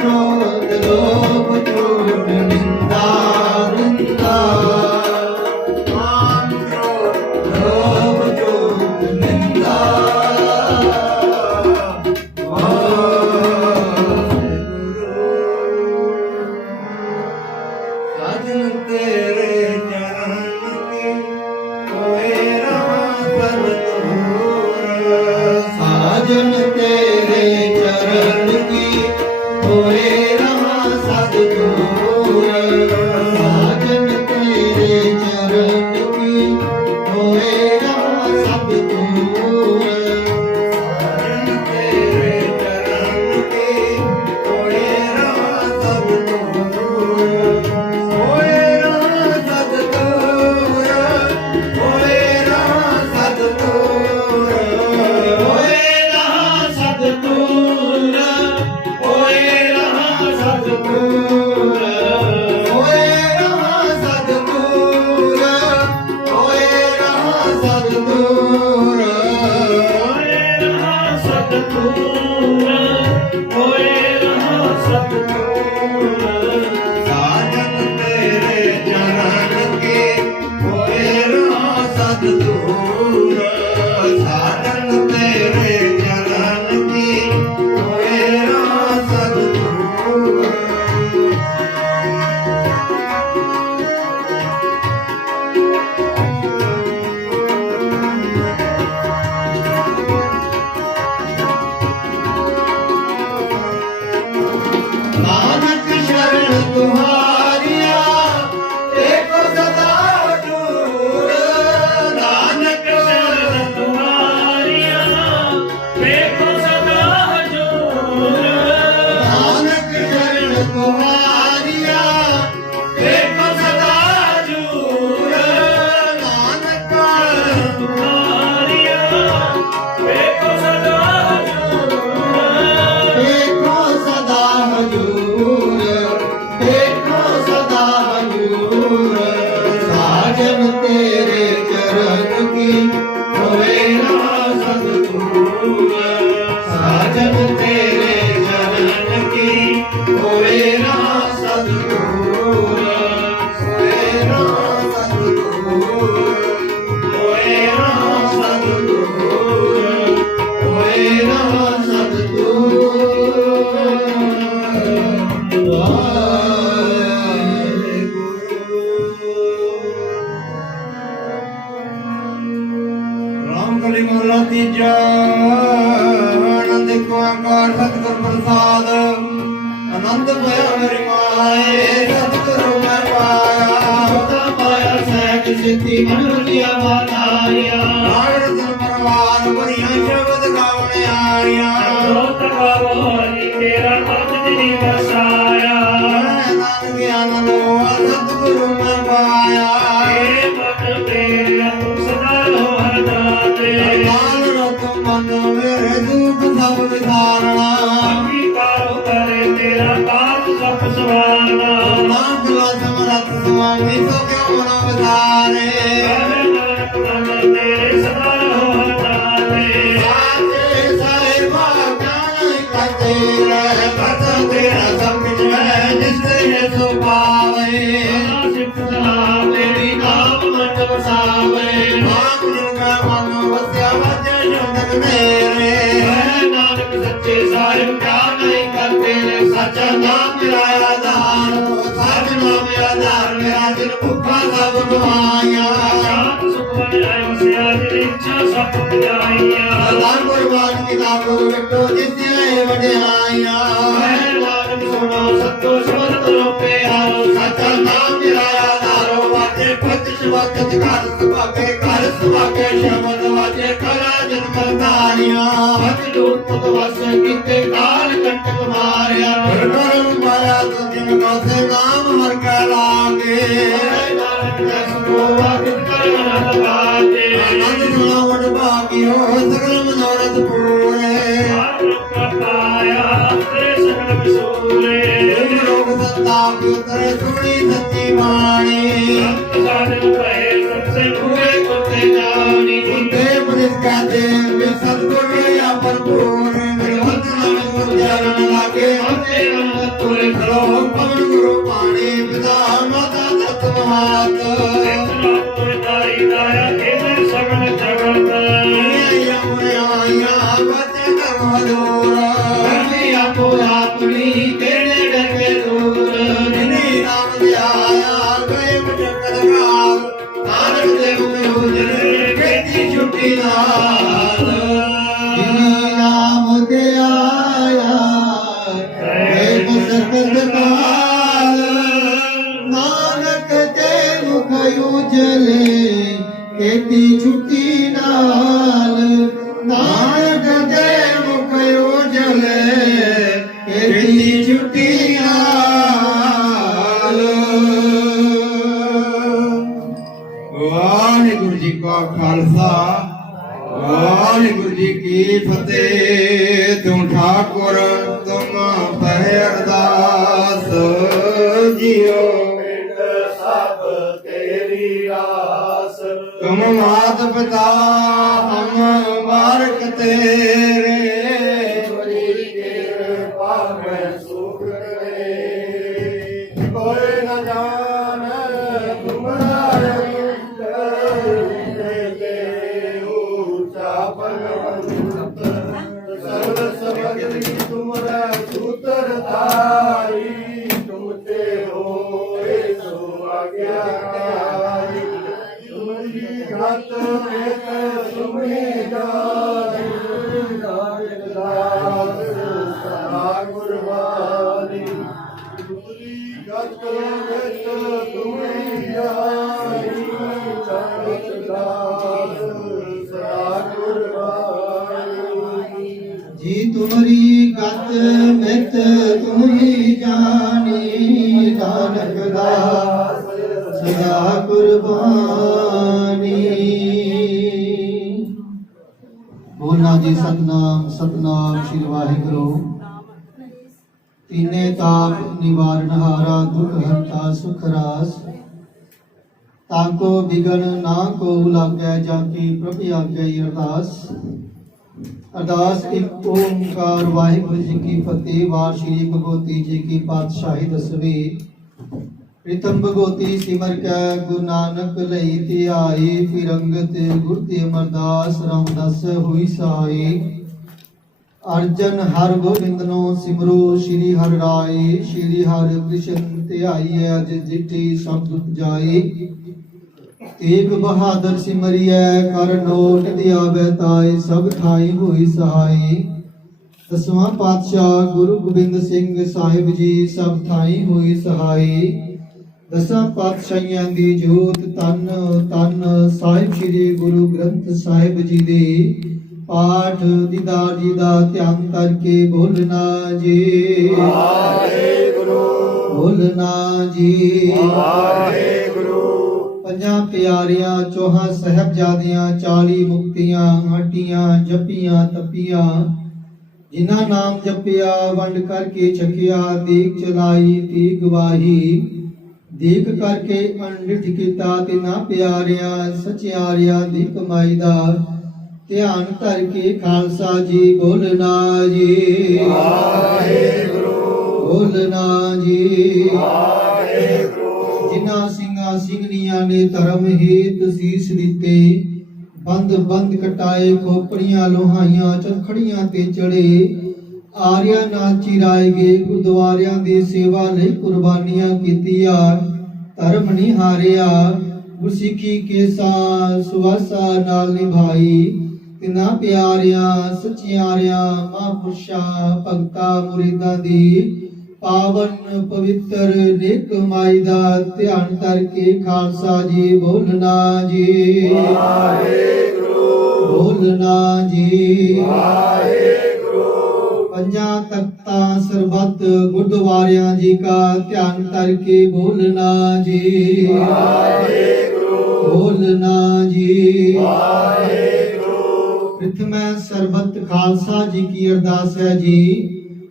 क्रोध लोभ क्रोध निंदा निंदा काम क्रोध लोभ क्रोध निंदा साजन तेरे चरण की कोई राम साजन तेरे चरण की होए रहा सद्गुर साजन तेरे चरण की होए रहा सद्गुर साजन तेरे चरण की होए रहा सद्गुर होए रहा सद्गुर होए रहा सद्गुर होए रहा सद्गुर होए रहा सद्गुर होए रहा सद्गुर होए रहा सद्गुर होए रहा सद्गुर होए रहा सद्गुर साजन तेरे चरण के होए रहा सद्गुर साजन तेरे चरण की होए रहा सद्गुर नानक शरण तुम्हारिया देखो सदा दूर नानक शरण तुम्हारिया देखो सदा दूर नानक शरण तुम्हारिया देखो सदा दूर नानक शरण तुम्हारिया देखो सदा दूर देखो सदा हजूर देखो सदा हजूर साजन तेरे चरण की होए रहा सद्गुर साजन तेरे चरण की होए रहा सद्गुर होए रहा सद्गुर होए रहा सद्गुर होए रहा राम कली मोहला तीजा आनंद को आकार सतगुर प्रसाद आनंद पाया मेरी माए सतगुरु मैं पाया सहज सिद्धि मन लिया बताया नारद परवार बनिया शब्द गावने आया तेरा भक्त जी बसाया नानक ज्ञान लो सतगुरु मैं पाया सदा लो हरदाते लाल रत मन मेरे दुख सब विधारणा करो करे तेरा पाप सब सवारना नाम ला समरथ स्वामी तो क्यों न विधारे नानक मन तेरे सदा लो हरदाते साचे सारे भाग्य करते रहे करता तेरा सब कुछ है जिससे सो पावे सिर्फ तेरी नाम मन बसावे नाम जुगा मन बसया वजे जुगत मेरे नानक सच्चे साहिब क्या नहीं करते सच्चा नाम मेरा आधार सच नाम मेरा आधार मेरा दिल भूखा सब गवाया सुख बनायो से आज इच्छा सब बुझाइया दान कुर्बान किताब विटो जिसने वड्याइया नानक सुनो संतोष वर्त रूपे आओ सच्चा नाम मेरा आधारो वाजे पतिश वक्त घर सुभागे शब्द वाजे करा जन करतारिया भक्त दूत वस किते काल कंटक मारिया करम माया तुझ को से नाम हर का लागे नानक जस को वाकित करना लगाते आनंद सुनावट बाकी हो सकल मनोरथ पूरे पाया तेरे सकल विसूरे लोग संताप उतरे सुनी सच्ची वाणी साधन भय सबसे पूरे कुत्ते जानी कुत्ते पुलिस कहते सदगुरु या भरपूर मेरे भक्त नाम गुरु चरण लागे ਮਾਤ ਇਤਨਾ ਦਾਈ ਦਾਇਆ ਇਹਦੇ ਸਗਲ ਜਗਤ ਯਮਿਆਇਆ ਵਚਨ ਮਧੁਰ ਕਰਮੀ ਆਪੋ ਆਪਣੀ ਤੇਰੇ ਡਕੇ ਦੂਰ ਜਿਨੇ ਨਾਮ ਧਿਆਇਆ ਗਏ ਜਗਤ ਕਾਲ ਨਾਨਕ ਦੇ ਮੁਖ ਉਜਲੇ ਕੀਤੀ ਛੁੱਟੀ ਨਾਲ ਜਿਨੀ ਨਾਮ ਤੇ ਆਇਆ ਹੈ ਮੁਸਕਤ ਕਾਲ ਨਾਨਕ ਤੇ ਮੁਖ ਉਜਲੇ ਕੀਤੀ ਛੁੱਟੀ ਨਾਲ ਨਾਨਕ ਦੇ ਮੁਖ ਉਜਲੇ ਕੀਤੀ ਛੁੱਟੀ ਨਾਲ ਵਾਹਿਗੁਰੂ ਜੀ ਕਾ ਖਾਲਸਾ ਵਾਹਿਗੁਰੂ ਜੀ ਕੀ ਫਤਿਹ ਤੂੰ ਠਾਕੁਰ ਤੁਮ ਪਹਿ ਅਰਦਾਸ ਜੀਓ ਮਿਟ ਸਭ ਤੇਰੀ ਆਸ ਤੁਮ ਮਾਤ ਪਿਤਾ ਹਮ ਬਾਰਕ ਤੇਰੇ ਬੜੀ ਕਿਰਪਾ ਮੈਂ ਸੁਖ ਕਰੇ ਕੋਈ ਨਾ ਜਾਣੈ ਤੁਮਰਾ तुमरा सूत्र धारी तुमते होए सो आज्ञाकारी तुमरी घात में तुमने जाई नानक दास सदा कुर्बानी तुमरी घात में तुमने जाई नानक दास सदा कुर्बानी जी तुम्हारी गत मित तुम ही जानी नानक दास सदा कुर्बानी बोलना जी सतनाम सतनाम श्री वाहिगुरु तीने ताप निवारण हारा दुख हरता सुख रास ताको बिगन ना को लागै जाकी प्रभु आज्ञा अरदास अरदास एक ओंकार वाहिगुरु जी की फतेह। वार श्री भगवती जी की पातशाही दसवीं प्रीतम भगवती सिमर कै गुरु नानक लई धियाई फिर अंगत गुर ते अमरदास रामदास हुई सहाई अर्जन हर गोबिंद नो सिमरो श्री हर राय श्री हर कृष्ण धियाई अज जिठी सब दुख जाई तेग बहादुर सिमरिय कर नोट दिया बेताए सब ठाई हुई सहाई दसवां पातशाह गुरु गोबिंद सिंह साहिब जी सब ठाई हुई सहाई दसां पातशाहियां दी जोत तन तन साहिब श्री गुरु ग्रंथ साहिब जी दे पाठ दीदार जी दा ध्यान करके बोलना जी वाहेगुरु बोलना जी वाहेगुरु ਪੰਜਾਂ ਪਿਆਰਿਆਂ ਚੌਹਾਂ ਸਾਹਿਬਜ਼ਾਦਿਆਂ 40 ਮੁਕਤੀਆਂ ਹਟੀਆਂ ਜਪੀਆਂ ਤਪੀਆਂ ਜਿਨ੍ਹਾਂ ਨਾਮ ਜਪਿਆ ਵੰਡ ਕਰਕੇ ਛਕਿਆ ਦੀਕ ਚਲਾਈ ਤੀ ਗਵਾਹੀ ਦੀਕ ਕਰਕੇ ਅੰਡਿਠ ਕੀਤਾ ਤਿਨਾ ਪਿਆਰਿਆਂ ਸਚਿਆਰਿਆਂ ਦੀ ਕਮਾਈ ਦਾ ਧਿਆਨ ਧਰ ਕੇ ਖਾਲਸਾ ਜੀ ਬੋਲਣਾ ਜੀ ਵਾਹਿਗੁਰੂ ਬੋਲਣਾ ਜੀ ਵਾਹਿਗੁਰੂ जिन्हां सिंघां सिंघनियां ने धर्म हेत शीश दिते बंद बंद कटाए खोपड़ियां लोहाइयां चरखड़ियां ते चढ़े आर्या नाल चिराए गए गुरुद्वारियां दी सेवा लई कुर्बानियां कीतियां धर्म नहीं हारिया गुरसिੱਖੀ के सुवासा नाल निभाई तिना प्यारियां सचियारियां महापुरुषां भगतां मुरीदां दी पावन पवित्र नेक माई दा ध्यान करके खालसा जी बोलना जी वाहेगुरु बोलना जी वाहेगुरु पंजा तख्ता सरबत गुरुद्वारियां जी का ध्यान करके बोलना जी वाहेगुरु बोलना जी वाहेगुरु प्रथम सरबत खालसा जी की अरदास है जी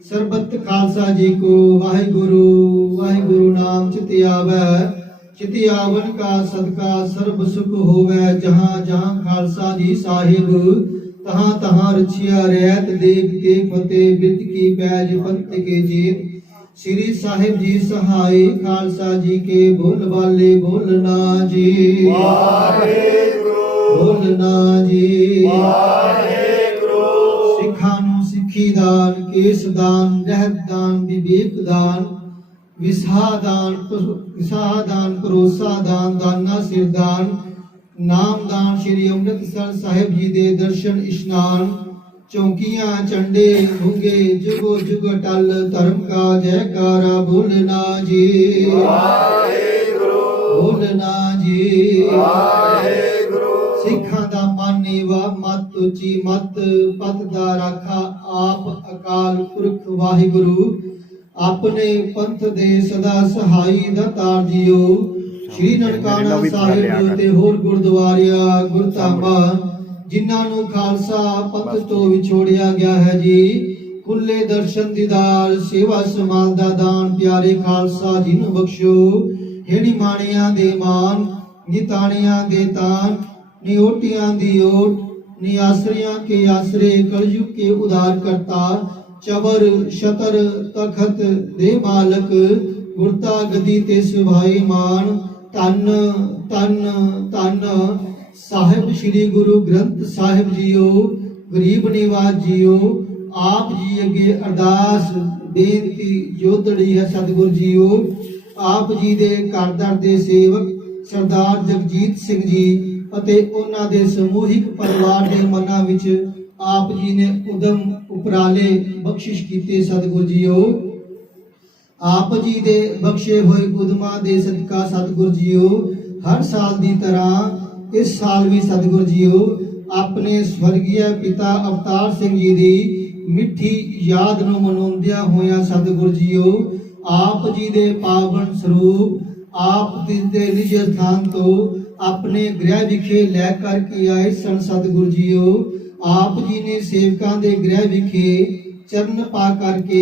सरबत खालसा जी को वाहिगुरु वाहिगुरु नाम चितियावै चितियावन का सदका सर्ब सुख होवै जहाँ जहाँ खालसा जी साहिब तहाँ तहाँ रछिया रहत देख के फतेह बिरत की पैज पंथ के जीत श्री साहिब जी सहाय खालसा जी के बोल वाले बोलना जी बोलना जी सिखां नूं सिੱਖੀ दान केस दान रहत दान विवेक दान विसाह दान भरोसा दान दाना सिर दान नाम दान श्री ਅੰਮ੍ਰਿਤਸਰ ਸਾਹਿਬ जी दे दर्शन इशनान चौकियां चंडे भुंगे जुगो जुग टल धर्म का जयकारा बोलना जी बोलना जी सिखां दा मानेवा मत उची मत पत दा राखा आप अकाल पुरख वाहिगुरु अपने पंथ दे सदा सहाई दातार जीओ श्री ननकाना साहिब ते होर गुरुद्वारिया गुरधामा जिन्हां नूं खालसा पंथ तो विछोड़िया गया है जी खुले दर्शन दीदार सेवा समाल दा दान प्यारे खालसा जी नूं बख्शो हेड़ी माणियां दे मान निताणियां दे तान निओटियां दी ओट निआसरियां के आसरे कलयुग के उदार करता चबर शतर तखत दे मालक गुरता गदी ते सुभाई मान तन तन तन साहिब श्री गुरु ग्रंथ साहिब जीओ गरीब निवाज जीओ आप जी अगे अरदास बेनती जोतड़ी है सतगुर जीओ आप जी दे घरदार दे सेवक सरदार जगजीत सिंह जी ਅਤੇ ਉਹਨਾਂ ਦੇ ਸਮੂਹਿਕ ਪਰਿਵਾਰ ਦੇ ਮਨਾਂ ਵਿੱਚ ਆਪ ਜੀ ਨੇ ਉਦਮ ਉਪਰਾਲੇ ਬਖਸ਼ਿਸ਼ ਕੀਤੇ ਸਤਿਗੁਰ ਜੀਓ ਆਪ ਜੀ ਦੇ ਬਖਸ਼ੇ ਹੋਏ ਉਦਮਾਂ ਦੇ ਸਦਕਾ ਸਤਿਗੁਰ ਜੀਓ ਹਰ ਸਾਲ ਦੀ ਤਰ੍ਹਾਂ ਇਸ ਸਾਲ ਵੀ ਸਤਿਗੁਰ ਜੀਓ ਆਪਣੇ ਸਵਰਗੀ ਪਿਤਾ ਅਵਤਾਰ ਸਿੰਘ ਜੀ ਦੀ ਮਿੱਠੀ ਯਾਦ ਨੂੰ ਮਨਾਉਂਦਿਆਂ ਹੋਇਆਂ ਸਤਿਗੁਰ ਜੀਓ ਆਪ ਜੀ ਦੇ ਪਾਵਨ ਸਰੂਪ ਆਪ ਦੇ ਨਿਜ ਸਥਾਨ ਤੋਂ अपने गृह विखे लैकर के आए सन सतगुरु जीओ आप जी ने सेवकां दे गृह विखे चरण पा करके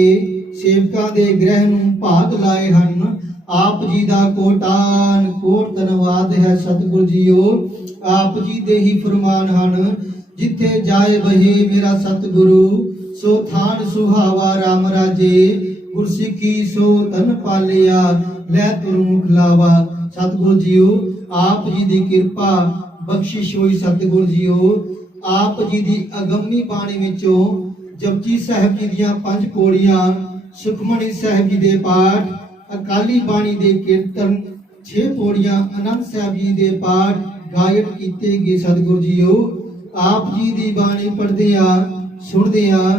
सेवकां दे गृह नूं भाग लाए हन आप जी दा कोटान कोट धन्नवाद है सतगुरु जीओ आप जी दे ही फरमान हन जिथे जाए बहे मेरा सतगुरु सो थान सुहावा राम राजे गुरसिखी सो धन पालिया लै तुरमुख लावा सतगुरु जीओ आप जी दी किरपा बख्शिश हुई सतगुरु जीओ आप जी दी अगम्मी बाणी विचों जपजी साहिब जी दियां 5 पौड़ियां सुखमणी साहिब जी दे पाठ अकाली बाणी दे कीर्तन 6 पौड़ियां आनंद साहिब जी दे पाठ गायन कीते गए सतगुरु जीओ आप जी दी बाणी पढ़दियां सुनदियां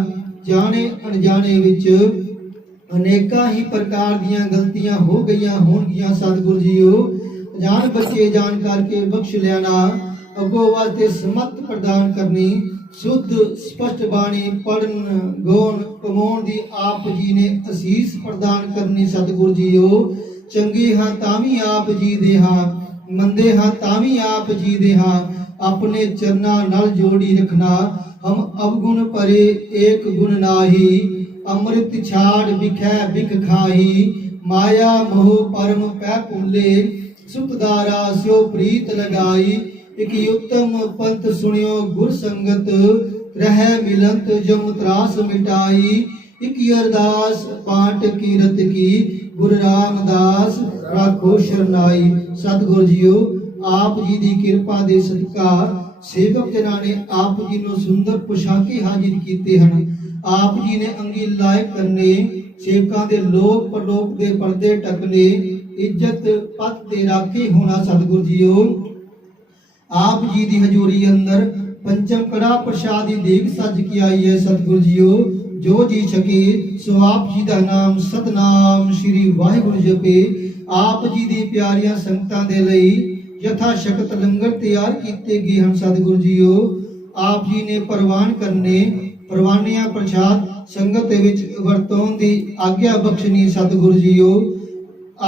जाने अनजाने विच अनेकां ही प्रकार दियां गलतियां हो गईयां होणगियां सतगुरु जीओ जान बच्चे जान करके बख्श लेना अगो वास्ते समत प्रदान करनी शुद्ध स्पष्ट बाणी पढ़न गौन कमाउण दी आप जी ने असीस प्रदान करनी सतगुरु जीओ चंगे हां तावी आप जी दे हां मंदे हां तावी आप जी दे हां अपने चरना नाल जोड़ी रखना हम अवगुण परे एक गुण नाही अमृत छाड़ बिखै बिख खाही माया मोह परम पै भूले सुखदारा स्यो प्रीत लगाई एक उत्तम पंथ सुनियो गुर संगत रह मिलंत जम त्रास मिटाई एक अरदास पाठ कीरत की गुरु रामदास राखो शरनाई सतगुरु जीओ आप जी दी किरपा दे सदका सेवक जना ने आप जी नु सुंदर पोशाके हाजिर कीते हन आप जी ने अंगी लायक करने सेवकां दे लोक परलोक दे पर्दे टकने इज्जत पत दे राखे होना सतगुरु जीओ आप जी दी हजूरी अंदर पंचम कड़ा प्रसादी देख सज के आई है सतगुरु जीओ जो जी सके सो आप जी दा नाम सतनाम श्री वाहिगुरु जपे आप जी दी प्यारियां संगतां दे लई यथा शक्त लंगर तैयार कीते गए हैं सतगुरु जीओ आप जी ने प्रवान करने प्रवानिया प्रसाद संगत दे विच वरतों दी आग्या बख्शनी सतगुरु जीओ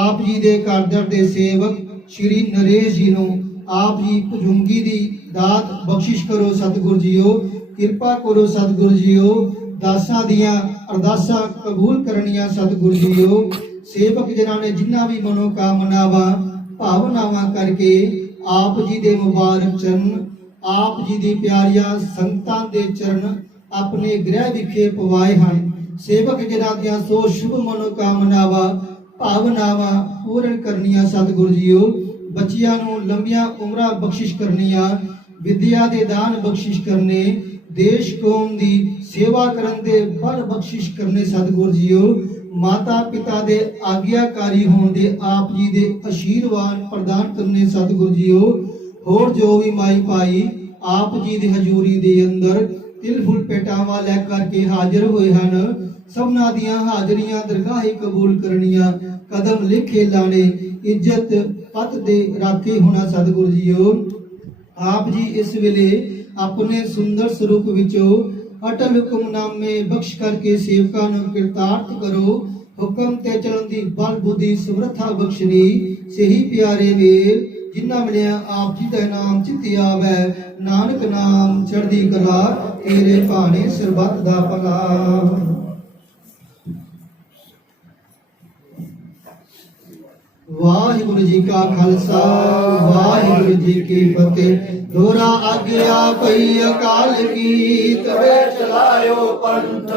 आप जी दे घरदार दे सेवक श्री नरेश जी नूं आप जी भुजूंगी दी दात बख्शिश करो सतगुरु जीओ किरपा करो सतगुरु जीओ दासां दियां अरदासां कबूल करनियां सतगुरु जीओ सेवक जिन्हां ने जिन्हां भी मनोकामनावां भावनावां करके आप जी दे मुबारक चरण आप जी दी प्यारियां संगतां दे चरण अपने गृह विखे पवाए हन ਸੇਵਕ ਜਿਨ੍ਹਾਂ ਦੀਆਂ ਸੋ ਸ਼ੁਭ ਮਨੋਕਾਮਨਾਵਾਂ ਭਾਵਨਾਵਾਂ ਪੂਰਨ ਕਰਨੀਆਂ ਸਤਿਗੁਰ ਜੀਓ। ਬੱਚਿਆਂ ਨੂੰ ਲੰਬੀਆਂ ਉਮਰਾਂ ਬਖਸ਼ਿਸ਼ ਕਰਨੀਆਂ, ਵਿਦਿਆ ਦੇ ਦਾਨ ਬਖਸ਼ਿਸ਼ ਕਰਨੇ, ਦੇਸ਼ ਕੌਮ ਦੀ ਸੇਵਾ ਕਰਨ ਦੇ ਬਲ ਬਖਸ਼ਿਸ਼ ਕਰਨੇ ਸਤਿਗੁਰ ਜੀਓ। ਮਾਤਾ ਪਿਤਾ ਦੇ ਆਗਿਆਕਾਰੀ ਹੋਣ ਦੇ ਆਪ ਜੀ ਦੇ ਆਸ਼ੀਰਵਾਦ ਪ੍ਰਦਾਨ ਕਰਨੇ ਸਤਿਗੁਰ ਜੀਓ। ਹੋਰ ਜੋ ਵੀ ਮਾਈ ਭਾਈ ਆਪ ਜੀ ਦੀ ਹਜ਼ੂਰੀ ਦੇ ਅੰਦਰ ਤਿਲ ਫੁੱਲ ਪੇਟਾਵਾਂ ਲੈ ਕਰਕੇ ਹਾਜ਼ਰ ਹੋਏ ਹਨ, ਸਭਨਾਂ ਦੀਆਂ ਹਾਜ਼ਰੀਆਂ ਦਰਗਾਹੇ ਕਬੂਲ ਕਰਨੀਆਂ, ਕਦਮ ਲਿਖੇ ਲਾਣੇ, ਇੱਜ਼ਤ ਪਤ ਦੇ ਰਾਖੇ ਹੋਣਾ ਸਤਿਗੁਰ ਜੀਓ। ਆਪ ਜੀ ਇਸ ਵੇਲੇ ਆਪਣੇ ਸੁੰਦਰ ਸਰੂਪ ਵਿੱਚੋਂ ਅਟਲ ਹੁਕਮਨਾਮੇ ਬਖਸ਼ ਕਰਕੇ ਸੇਵਕਾਂ ਨੂੰ ਕਿਰਤਾਰਥ ਕਰੋ। ਹੁਕਮ ਤੇ ਚੱਲਣ ਦੀ ਬਲ ਬੁੱਧੀ ਸਮਰੱਥਾ ਬਖਸ਼ਣੀ, ਸਹੀ ਪਿਆਰੇ ਵੇਲ ਜਿਨ੍ਹਾਂ ਮਿਲਿਆ ਆਪ ਜੀ ਦਾ ਨਾਮ ਚਿੱਤੇ ਆਵੈ, ਨਾਨਕ ਨਾਮ ਚੜ੍ਹਦੀ ਕਲਾ, ਤੇਰੇ ਭਾਣੇ ਸਰਬੱਤ ਦਾ ਭਲਾ। ਵਾਹਿਗੁਰੂ ਜੀ ਕਾ ਖਾਲਸਾ, ਵਾਹਿਗੁਰੂ ਜੀ ਕੀ ਫਤਿਹ। ਦੋਹਰਾ ਆਗਿਆ ਪਈ ਅਕਾਲ ਕੀ, ਤਵੇ ਚਲਾਇਓ ਪੰਥ।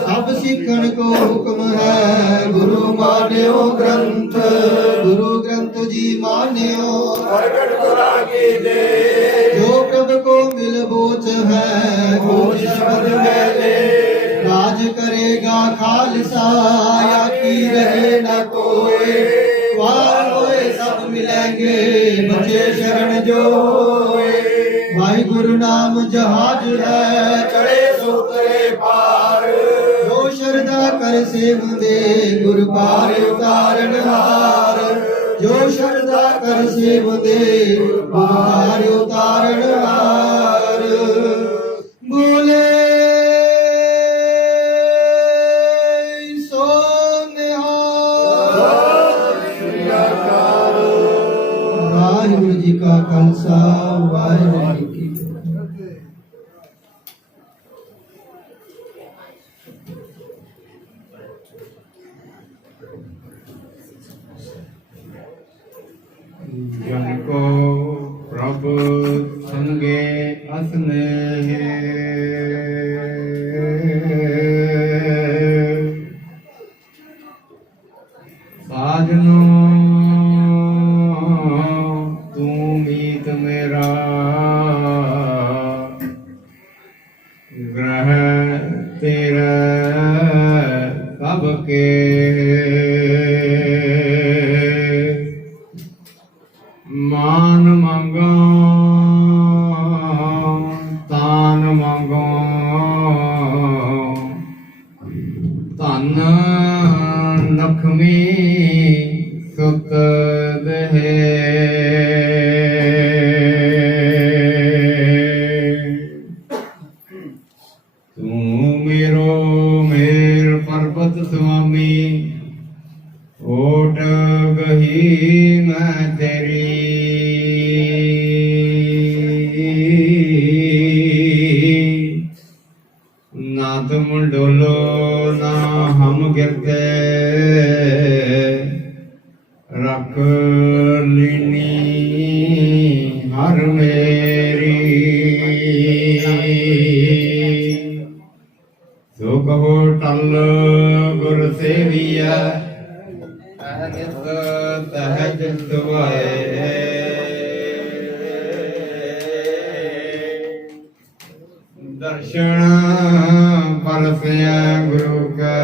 ਸਭ ਸਿੱਖਣ ਕੋ ਹੁਕਮ ਹੈ, ਗੁਰੂ ਮਾਨਿਓ ਗ੍ਰੰਥ। ਗੁਰੂ ਗ੍ਰੰਥ ਜੀ ਮਾਨਿਓ, ਪ੍ਰਗਟ ਗੁਰਾਂ ਕੀ ਦੇ। ਜੋ ਪ੍ਰਭ ਕੋ ਮਿਲ ਬੋਚ ਹੈ, ਬੋਝ ਸ਼ਬਦ ਵੇਲੇ। ਰਾਜ ਕਰੇਗਾ ਖਾਲਸਾ, या की रहे न कोई। वार होए सब मिलेंगे, बचे शरण जो होए। वाहिगुरु नाम जहाज है, चढ़े सो करे पार। जो शरदा कर सेवंदे, गुर पार उतारन हार। जो शरदा कर सेवंदे, गुर पार उतारन हार। बोले वाहिगुरु जी का खालसा, वाहिगुरु जी की फतेह। जन को प्रभु संगे असने, साजनो तू मीत मेरा। ग्रह तेरा सबके, मान मंगो तान मंगो। धन लक्ष्मी सुत दहे। तू मेरो मेर पर्वत स्वामी, ओट गही मैं तेरी। ना तुम डोलो ना हम गिरते, रख लीनी हर मेरी। सो कहो टल गुर सेविया, अहनिस सहज सुभाए। दर्शन परसया गुरु का,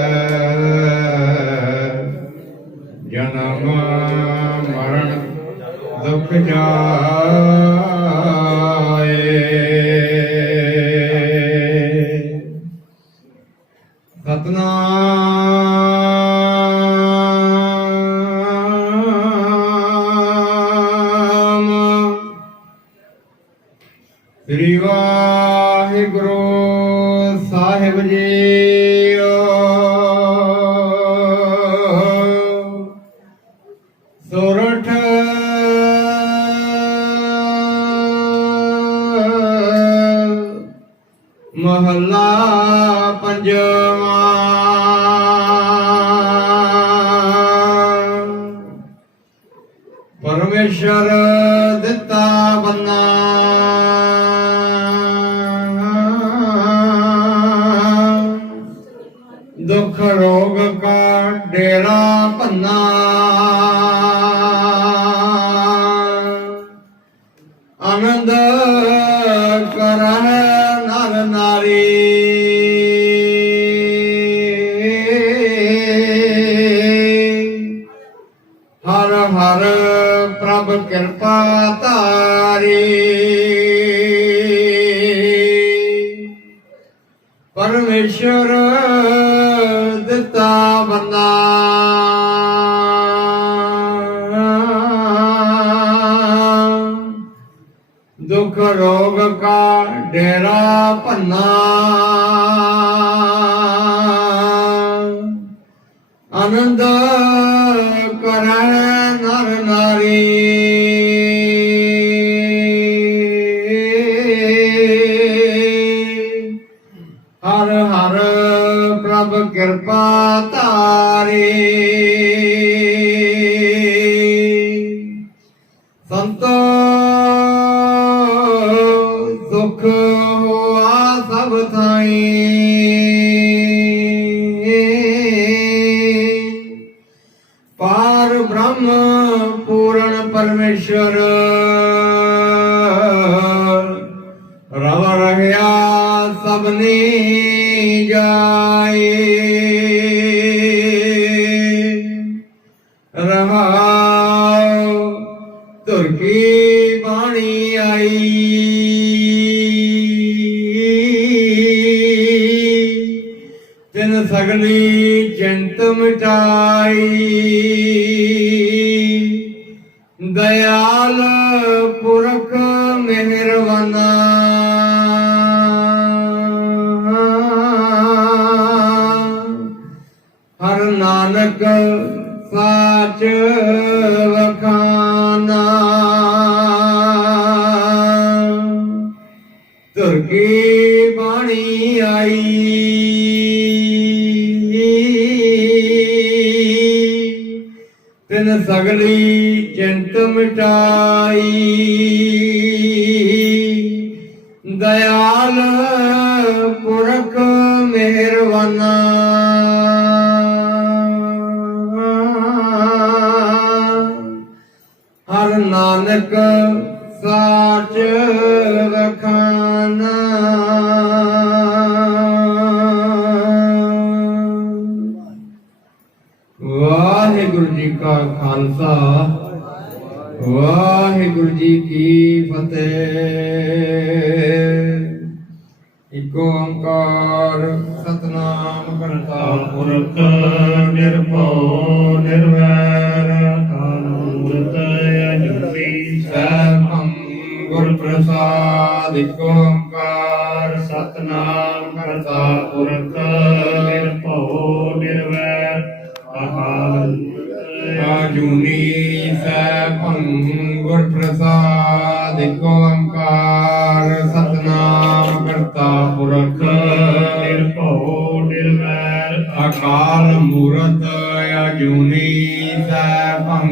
जन्म मरण दुख जाए। सतनाम श्री वाहिगुरु साहिब जी। सोरठ महला पंजवा। परमेश्वर दिता बन्ना, ਕਾ ਡੇਰਾ ਭੰਨਾ ਆਨੰਦ ਕਰਹਿ ਨਰ ਨਾਰੀ ਹਰ ਹਰ ਪ੍ਰਭ ਕਿਰਪਾ ਧਾਰੀ ਪਰਮੇਸ਼ਰ ਦਿੱਤਾ ਬੰਦਾ ਦੁਖ ਰੋਗ ਕਾ ਡੇਰਾ ਭੰਨਾ ਆਨੰਦ ਕਰੈ ਨਰ ਨਾਰੀ ਹਰ ਹਰ ਪ੍ਰਭ ਕਿਰਪਾ ਧਾਰੀ ਸੰਤੋ ਸੁਖ ਹੋਆ ਸਭ ਥਾਈ ਪਾਰ ਬ੍ਰਹਮ ਪੂਰਨ ਪਰਮੇਸ਼ਰ ਰਵ ਰਹਿਆ ਸਭਨੀ ਜਾਏ ਰਹਾਉ ਧੁਰ ਕੀ ਬਾਣੀ ਆਈ ਤਿਨ ਸਗਲੀ ਚਿੰਤ ਮਿਟਾਈ ਦਇਆਲ ਪੁਰਖ ਮਿਹਰਵਾਨਾ ਹਰ ਨਾਨਕ ਸਾਚ ਵਖਾਨਾ ਧੁਰ ਕੀ ਬਾਣੀ ਆਈ ਤਿਨ ਸਗਲੀ ਚਿੰਤ ਮਿਟਾਈ ਦਇਆਲ ਪੁਰਖ ਮਿਹਰਵਾਨਾ ਹਰ ਨਾਨਕ ਸਾਚ ਵਖਾਨਾ ਵਾਹਿਗੁਰੂ ਜੀ ਕਾ ਖਾਲਸਾ ਵਾਹਿਗੁਰੂ ਜੀ ਕੀ ਫਤਿਹ ਇਕ ਓੰਕਾਰ ਸਤਨਾਮ ਕਰਤਾ ਪੁਰਖ ਨਿਰਭਉ ਨਿਰਵੈਰ ਅਕਾਲ ਮੂਰਤ ਅਜੂਨੀ ਸੈਭੰ ਗੁਰ ਪ੍ਰਸਾਦ ਇਕ ਓੰਕਾਰ ਸਤਨਾਮ ਕਰਤਾ ਪੁਰਖ ਨਿਰਭਉ ਨਿਰਵੈਰ ਅਕਾਲ ਆਜੂਨੀ ਸੈਭੰ ਗੁਰ ਪ੍ਰਸਾਦ ਇਕ ਓੰਕਾਰ ਸਤਨਾਮ ਕਰਤਾ ਪੁਰਖ ਨਿਰਭਉ ਨਿਰਵੈਰ ਅਕਾਲ ਮੂਰਤ ਅਜੂਨੀ ਸੈਭੰ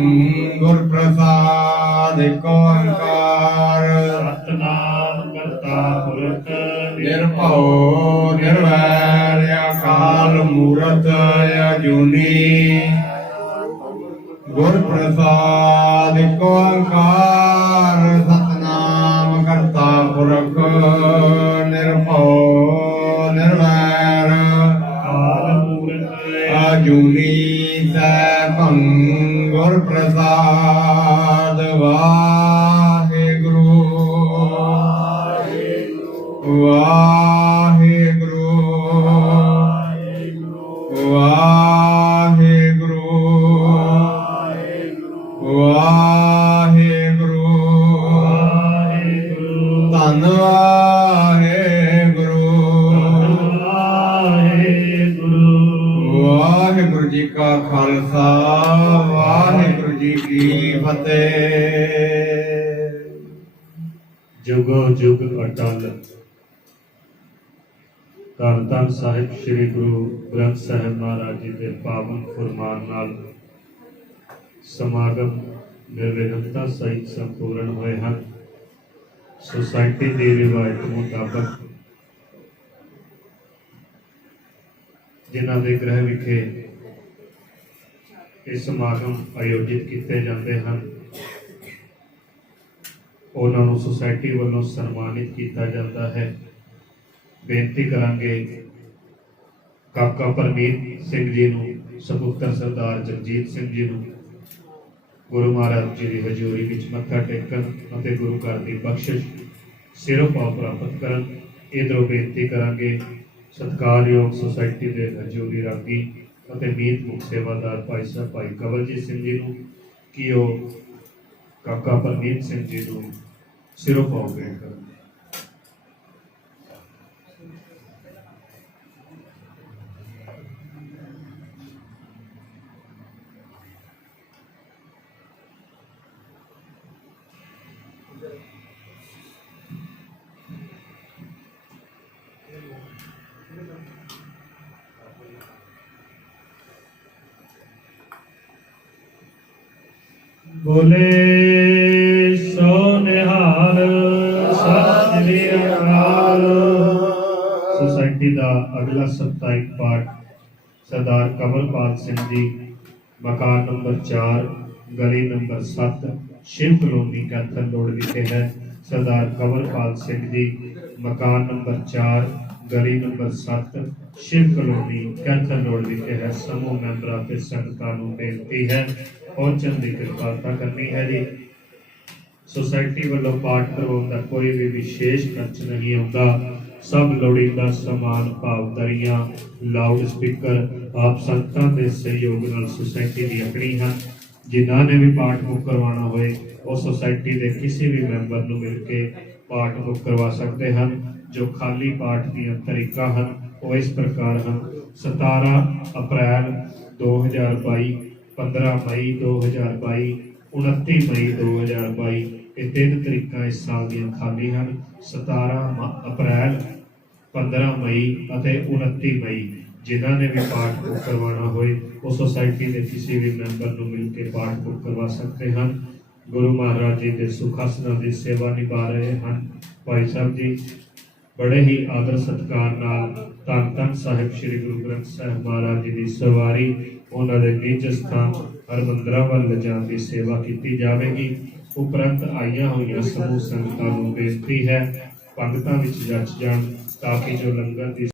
ਗੁਰ ਪ੍ਰਸਾਦ ਇਕ ਓੰਕਾਰ ਸਤਨਾਮ ਕਰਤਾ ਪੁਰਖ ਨਿਰਭਉ ਨਿਰਵੈਰ ਅਕਾਲ ਮੂਰਤ ਅਜੂਨੀ ਗੁਰ ਪ੍ਰਸਾਦ ਇਕ ਓੰਕਾਰ ਸਤਨਾਮ ਕਰਤਾ ਪੁਰਖ ਨਿਰਭਉ ਨਿਰਵੈਰ ਅਕਾਲ ਮੂਰਤ ਅਜੂਨੀ ਸੈਭੰ ਗੁਰ ਪ੍ਰਸਾਦ ਵਾਹਿਗੁਰੂ ਵਾਹਿਗੁਰੂ ਵਾਹਿਗੁਰੂ ਵਾਹਿਗੁਰੂ ਧੰਨ ਵਾਹਿਗੁਰੂ ਵਾਹਿਗੁਰੂ ਜੀ ਕਾ ਖਾਲਸਾ ਵਾਹਿਗੁਰੂ ਜੀ ਕੀ ਫਤਿਹ ਜੁਗੋ ਜੁਗ ਅਟਲ ਧੰਨ ਧੰਨ ਸਾਹਿਬ ਸ੍ਰੀ ਗੁਰੂ ਗ੍ਰੰਥ ਸਾਹਿਬ ਮਹਾਰਾਜ ਜੀ ਦੇ ਪਾਵਨ ਫੁਰਮਾਨ ਨਾਲ ਸਮਾਗਮ ਨਿਰਵਿਘਨਤਾ ਸਹਿਤ ਸੰਪੂਰਨ ਹੋਏ ਹਨ। ਸੁਸਾਇਟੀ ਦੀ ਰਿਵਾਇਤ ਮੁਤਾਬਕ ਜਿਨ੍ਹਾਂ ਦੇ ਗ੍ਰਹਿ ਵਿਖੇ ਇਹ ਸਮਾਗਮ ਆਯੋਜਿਤ ਕੀਤੇ ਜਾਂਦੇ ਹਨ ਉਹਨਾਂ ਨੂੰ ਸੁਸਾਇਟੀ ਵੱਲੋਂ ਸਨਮਾਨਿਤ ਕੀਤਾ ਜਾਂਦਾ ਹੈ। ਬੇਨਤੀ ਕਰਾਂਗੇ ਕਾਕਾ ਪਰਮੀਤ ਸਿੰਘ ਜੀ ਨੂੰ, ਸਪੁੱਤਰ ਸਰਦਾਰ ਜਗਜੀਤ ਸਿੰਘ ਜੀ ਨੂੰ ਗੁਰੂ ਮਹਾਰਾਜ ਜੀ ਦੀ ਹਜ਼ੂਰੀ ਵਿੱਚ ਮੱਥਾ ਟੇਕਣ ਅਤੇ ਗੁਰੂ ਘਰ ਦੀ ਬਖਸ਼ਿਸ਼ ਸਿਰੋਂ ਪਾਉ ਪ੍ਰਾਪਤ ਕਰਨ। ਇਧਰੋਂ ਬੇਨਤੀ ਕਰਾਂਗੇ ਸਤਿਕਾਰਯੋਗ ਸੁਸਾਇਟੀ ਦੇ ਹਜ਼ੂਰੀ ਰਾਗੀ ਅਤੇ ਮੀਤ ਮੁਖ ਸੇਵਾਦਾਰ ਭਾਈ ਸਾਹਿਬ ਭਾਈ ਕਵਲਜੀਤ ਸਿੰਘ ਜੀ ਨੂੰ ਕਿ ਉਹ ਕਾਕਾ ਪਰਮੀਤ ਸਿੰਘ ਜੀ ਨੂੰ ਸਿਰੋਂ ਪਾਉ ਭੇਟ ਕਰਨ। बोले सो निहाल सत श्री अकाल। सोसाइटी का अगला सप्ताहिक पाठ सरदार कमलपाल सिंह जी, मकान नंबर 4, गली number 7, Shiv colony Kaithal road विखे है। सरदार कमलपाल सिंह जी, मकान नंबर 4, गली number 7, Shiv colony Kaithal road विखे है। समूह मैंबरां ते संगतां नूं बेनती है पहुंचण की कृपालता करनी है जी। सोसाइटी वालों पाठ करवाउण दा कोई भी विशेष खर्च नहीं आता। सब लोड़ींदा समान भावदारियां लाउड स्पीकर आप संगतां दे सहयोग नाल सोसाइटी दी अपनी हैं। जिन्हां ने भी पाठ बुक करवाना होए वो सोसाइटी के किसी भी मैंबर नूं मिल के पाठ बुक करवा सकते हैं। जो खाली पाठ दी तरीका हैं वो इस प्रकार हैं। 17 अप्रैल 2022, 15 मई 2022, 29 मई 2022 ये 3 तरीका इस साल दी खाली हैं। 17 अप्रैल, 15 मई और 29 मई जिन्हों ने भी पाठ बुक करवाना होए वो सोसाइटी के किसी भी मैंबर को मिल के पाठ बुक करवा सकते हैं। गुरु महाराज जी के सुखासना की सेवा निभा रहे हैं भाई साहब जी बड़े ही आदर सत्कार नाल धन धन साहिब श्री गुरु ग्रंथ साहिब महाराज जी की सवारी उन्होंने निज स्थान हरमंदरा वाल लिजाण की सेवा की जाएगी। उपरंत आईया हुई समूह संगतां नूं बेनती है पंगतां विच जच जाण ताकि जो लंगर की